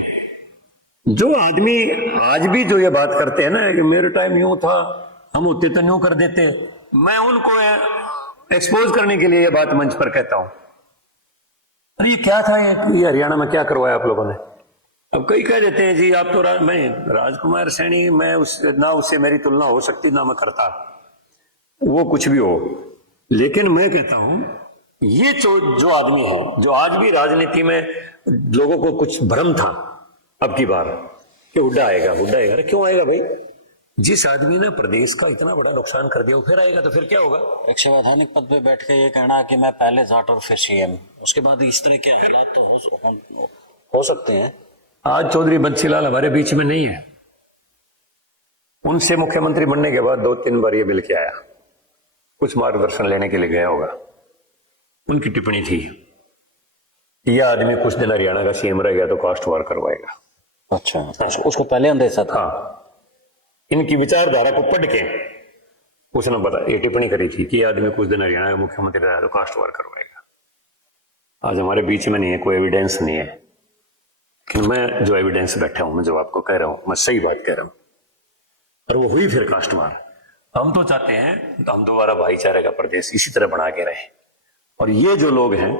जो आदमी आज भी जो ये बात करते हैं ना कि मेरे टाइम यूं था, हम होते तो यूं कर देते, मैं उनको एक्सपोज करने के लिए ये बात मंच पर कहता हूं। अरे ये क्या था, ये हरियाणा में क्या करवाया आप लोगों ने। अब कई कह देते हैं जी आप तो मैं राजकुमार सैनी, मैं ना उससे मेरी तुलना हो सकती ना मैं करता, वो कुछ भी हो, लेकिन मैं कहता हूं ये जो आदमी है, जो आज भी राजनीति में लोगों को कुछ भ्रम था अब की बार कि हुड्डा आएगा हुड्डा आएगा, अरे क्यों आएगा भाई। जिस आदमी ने प्रदेश का इतना बड़ा नुकसान कर दिया वो फिर आएगा तो फिर क्या होगा। एक संवैधानिक पद पे बैठ के ये कहना कि मैं पहले जाट और फिर सीएम, उसके बाद इस तरह के हालात तो हो सकते हैं। आज चौधरी बंसीलाल हमारे बीच में नहीं है, उनसे मुख्यमंत्री बनने के बाद 2-3 बार ये मिल के आया, कुछ मार्गदर्शन लेने के लिए गया होगा। उनकी टिप्पणी थी यह आदमी कुछ दिन हरियाणा का सीएम रह गया तो कास्ट वार करवाएगा। अच्छा, उसको पहले अंदेशा था। हाँ, इनकी विचारधारा को पढ़ के उसने ये टिप्पणी करी थी कि यह आदमी कुछ दिन हरियाणा का मुख्यमंत्री रहा तो कास्ट वार करवाएगा। आज हमारे बीच में नहीं है, कोई एविडेंस नहीं है, कि मैं जो एविडेंस बैठा हूं, मैं जो आपको कह रहा हूं, मैं सही बात कह रहा हूं, और वो हुई फिर कास्ट वार। हम तो चाहते हैं तो हम दोबारा भाईचारे का प्रदेश इसी तरह बना के रहे। और ये जो लोग हैं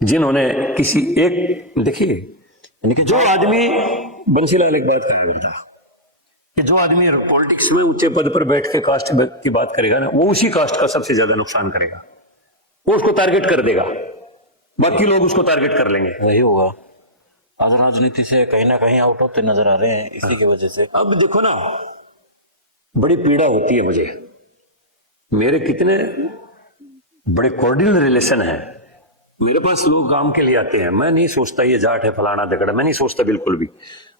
जिन्होंने किसी एक, देखिए यानी कि जो आदमी, बंसीलाल एक बात कहा करता कि जो आदमी पॉलिटिक्स में ऊंचे पद पर बैठ के कास्ट की बात करेगा ना, वो उसी कास्ट का सबसे ज्यादा नुकसान करेगा, वो उसको टारगेट कर देगा, बाकी लोग उसको टारगेट कर लेंगे। वही होगा। आज राजनीति से कहीं ना कहीं आउट होते नजर आ रहे हैं इसी की वजह से। अब देखो ना, बड़ी पीड़ा होती है मुझे, मेरे कितने बड़े कॉर्डियल रिलेशन है, मेरे पास लोग काम के लिए आते हैं, मैं नहीं सोचता ये जाट है फलाना दगड़ा, मैं नहीं सोचता बिल्कुल भी,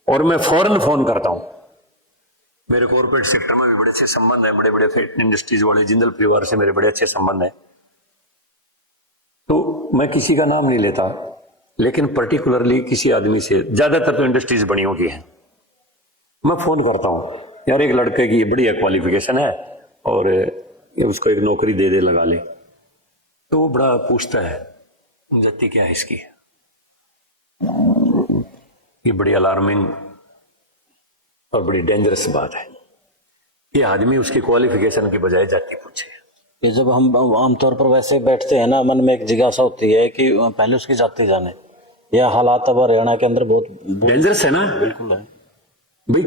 और मैं फौरन फोन करता हूं। मेरे कॉर्पोरेट सेक्टर में भी बड़े अच्छे संबंध है, बड़े बड़े इंडस्ट्रीज वाले जिंदल परिवार से मेरे बड़े अच्छे संबंध है, तो मैं किसी का नाम नहीं लेता, लेकिन पर्टिकुलरली किसी आदमी से, ज्यादातर तो इंडस्ट्रीज बनी होगी हैं, मैं फोन करता हूं, यार एक लड़के की बढ़िया क्वालिफिकेशन है और उसको एक नौकरी दे दे, लगा ले। तो वो बड़ा पूछता है जाति क्या है इसकी। ये बड़ी अलार्मिंग और बड़ी डेंजरस बात है कि आदमी उसकी क्वालिफिकेशन की बजाय जाति पूछे। ये जब हम आमतौर पर वैसे बैठते हैं ना, मन में एक जिज्ञासा होती है कि पहले उसकी जाति जाने। यह हालात अब हरियाणा के अंदर बहुत डेंजरस है ना। बिल्कुल है भाई,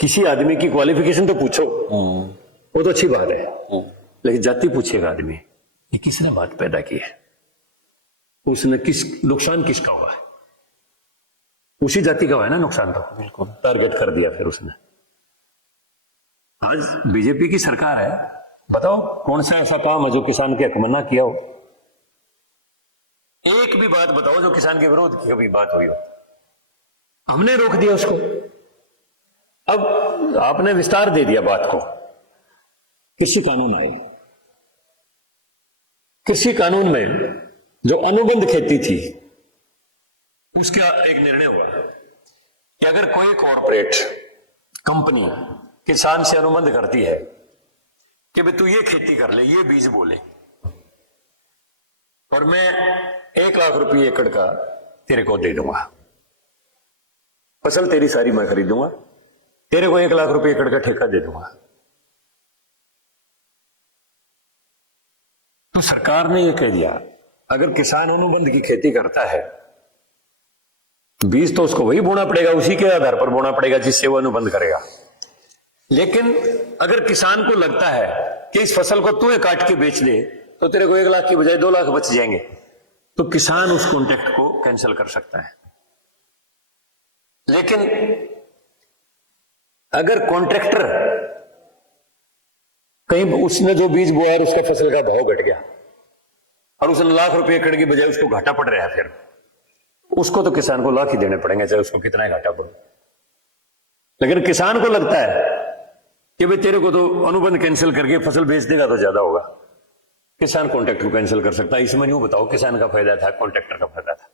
किसी आदमी की क्वालिफिकेशन तो पूछो, वो तो अच्छी बात है, लेकिन जाति पूछेगा आदमी, ये किसने बात पैदा की है, उसने किस नुकसान किसका हुआ है, उसी जाति का हुआ है ना नुकसान, तो बिल्कुल टारगेट कर दिया फिर उसने। आज बीजेपी की सरकार है, बताओ कौन सा ऐसा काम है जो किसान के हक में ना किया हो। एक भी बात बताओ जो किसान के विरोध की कभी बात हुई हो। हमने रोक दिया उसको। अब आपने विस्तार दे दिया बात को, कृषि कानून आए, कृषि कानून में जो अनुबंध खेती थी उसका एक निर्णय हुआ कि अगर कोई कॉर्पोरेट कंपनी किसान से अनुबंध करती है कि भाई तू ये खेती कर ले, ये बीज बोले, और मैं 1 लाख रुपये एकड़ का तेरे को दे दूंगा, फसल तेरी सारी मैं खरीदूंगा, तेरे को 1 लाख रुपये एकड़ का ठेका दे दूंगा। तो सरकार ने यह कह दिया अगर किसान अनुबंध की खेती करता है, बीज तो उसको वही बोना पड़ेगा, उसी के आधार पर बोना पड़ेगा जिससे वो अनुबंध करेगा। लेकिन अगर किसान को लगता है कि इस फसल को तू काट के बेच दे तो तेरे को 1 लाख की बजाय 2 लाख बच जाएंगे, तो किसान उस कॉन्ट्रैक्ट को कैंसिल कर सकता है। लेकिन अगर कॉन्ट्रैक्टर कहीं उसने जो बीज बोया और उसका फसल का भाव घट गया और उसने 1 लाख रुपए एकड़ की बजाय उसको घाटा पड़ रहा है, फिर उसको तो किसान को 1 लाख ही देने पड़ेंगे, चाहे उसको कितना ही घाटा पड़े। लेकिन किसान को लगता है कि भाई तेरे को तो अनुबंध कैंसिल करके फसल बेच देगा तो ज्यादा होगा, किसान कॉन्ट्रैक्टर को कैंसिल कर सकता है। इसमें यूं बताओ किसान का फायदा था, कॉन्ट्रैक्टर का फायदा था।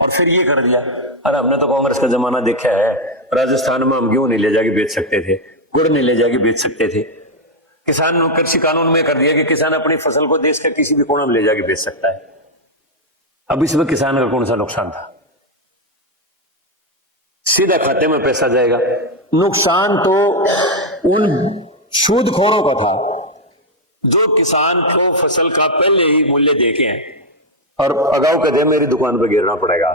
और फिर ये कर दिया। अरे हमने तो कांग्रेस का जमाना देखा है, राजस्थान में हम गेहूं नहीं ले जाके बेच सकते थे, गुड़ नहीं ले जाके बेच सकते थे। किसान कृषि कानून में कर दिया कि किसान अपनी फसल को देश के किसी भी कोने में ले जाके बेच सकता है। अब इसमें किसान का कौन सा नुकसान था? सीधा खाते में पैसा जाएगा। नुकसान तो उन सूदखोरों का था जो किसान को फसल का पहले ही मूल्य देके हैं और अगाऊ कहते मेरी दुकान पे गिरना पड़ेगा,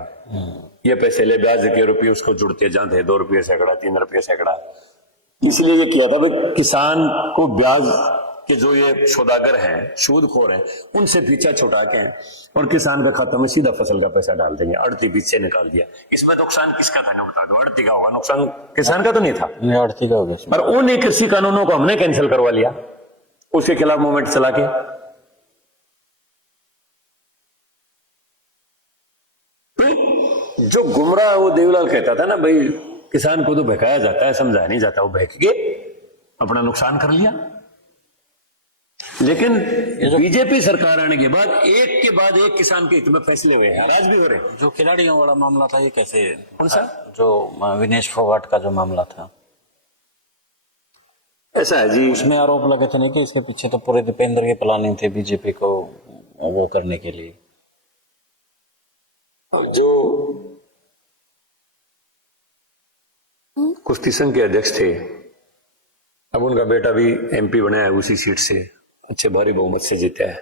ये पैसे ले, ब्याज के रुपये उसको जुड़ते जाते हैं, 2 रुपये सैकड़ा, 3 रुपये सैकड़ा। इसलिए ये किया था भाई किसान को ब्याज के जो ये सौदागर हैं, सूदखोर हैं, उनसे पीछा छुटा के और किसान का खाता में सीधा फसल का पैसा डाल देंगे। अड़ती पीछे निकाल दिया। इसमें नुकसान किसका था? नुकसान अड़ती का होगा, नुकसान किसान का तो नहीं था। अड़ती का हो गया। पर उन कृषि कानूनों को हमने कैंसिल करवा लिया, उसके खिलाफ मूवमेंट चला के। जो गुमराह वो देवलाल कहता था ना भाई किसान को तो बहकाया जाता है, समझाया नहीं जाता, वो बहक के अपना नुकसान कर लिया। लेकिन बीजेपी सरकार आने के बाद एक किसान के हित में फैसले हुए हैं, आज भी हो रहे। जो खिलाड़ियों वाला मामला था ये कैसे? कौन सा? जो विनेश फोगाट का जो मामला था, ऐसा है जी, उसमें आरोप लगे थे ना कि इसके पीछे तो पूरे दीपेंद्र की प्लानिंग थी बीजेपी को वो करने के लिए। जो कुश्ती संघ के अध्यक्ष थे, अब उनका बेटा भी एमपी बना है, उसी सीट से अच्छे भारी बहुमत से जीता है।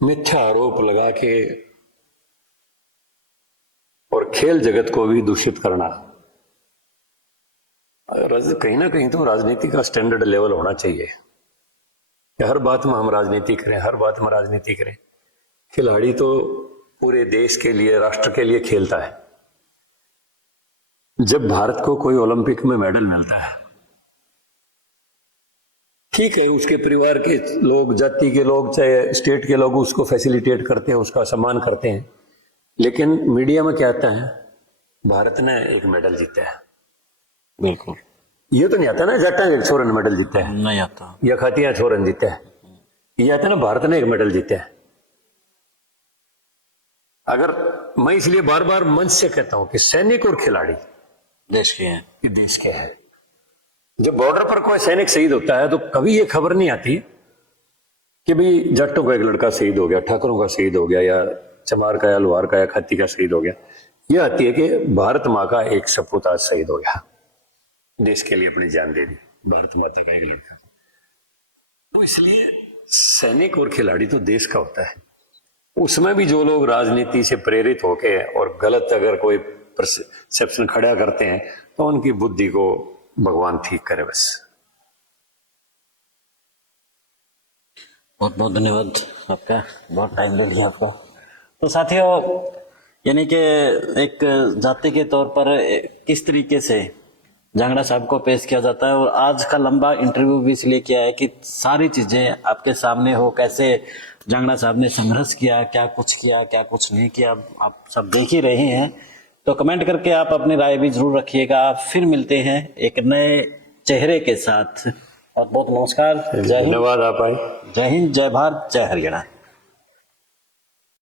मिथ्या आरोप लगा के और खेल जगत को भी दूषित करना, कहीं ना कहीं तो राजनीति का स्टैंडर्ड लेवल होना चाहिए कि हर बात में हम राजनीति करें, हर बात में राजनीति करें। खिलाड़ी तो पूरे देश के लिए, राष्ट्र के लिए खेलता है। जब भारत को कोई ओलंपिक में मेडल मिलता है, ठीक है, उसके परिवार के लोग, जाति के लोग, चाहे स्टेट के लोग उसको फैसिलिटेट करते हैं, उसका सम्मान करते हैं, लेकिन मीडिया में क्या आता है? भारत ने एक मेडल जीता है। बिल्कुल, ये तो नहीं आता ना जाटा एक छोरन ने मेडल जीता है, नहीं आता, या खातिया छोरन जीता है, ये आता ना भारत ने एक मेडल जीता है। अगर मैं इसलिए बार बार मंच से कहता हूं कि सैनिक और खिलाड़ी देश के हैं, ये देश के हैं। जब बॉर्डर पर कोई सैनिक शहीद होता है तो कभी ये खबर नहीं आती कि भाई जट्टों का एक लड़का शहीद हो गया, ठाकुरों का शहीद हो गया, या चमार का या लोहार का या खत्ती का शहीद हो गया। ये आती है कि भारत माँ का एक सपूत आज शहीद हो गया, देश के लिए अपनी जान दे दी, भारत माता का एक लड़का। तो इसलिए सैनिक और खिलाड़ी तो देश का होता है। उसमें भी जो लोग राजनीति से प्रेरित होके और गलत अगर कोई परसेप्शन खड़ा करते हैं तो उनकी बुद्धि को भगवान ठीक करे बस। बहुत बहुत धन्यवाद आपका, बहुत टाइम ले लिया आपका। तो साथियों, यानी कि एक जाति के तौर पर किस तरीके से जांगड़ा साहब को पेश किया जाता है, और आज का लंबा इंटरव्यू भी इसलिए किया है कि सारी चीजें आपके सामने हो, कैसे जांगड़ा साहब ने संघर्ष किया, क्या कुछ नहीं किया, आप सब देख ही रहे हैं। तो कमेंट करके आप अपनी राय भी जरूर रखिएगा। फिर मिलते हैं एक नए चेहरे के साथ। बहुत बहुत नमस्कार, जय हिंद, धन्यवाद आप आए। जय हिंद, जय भारत, जय हरियाणा।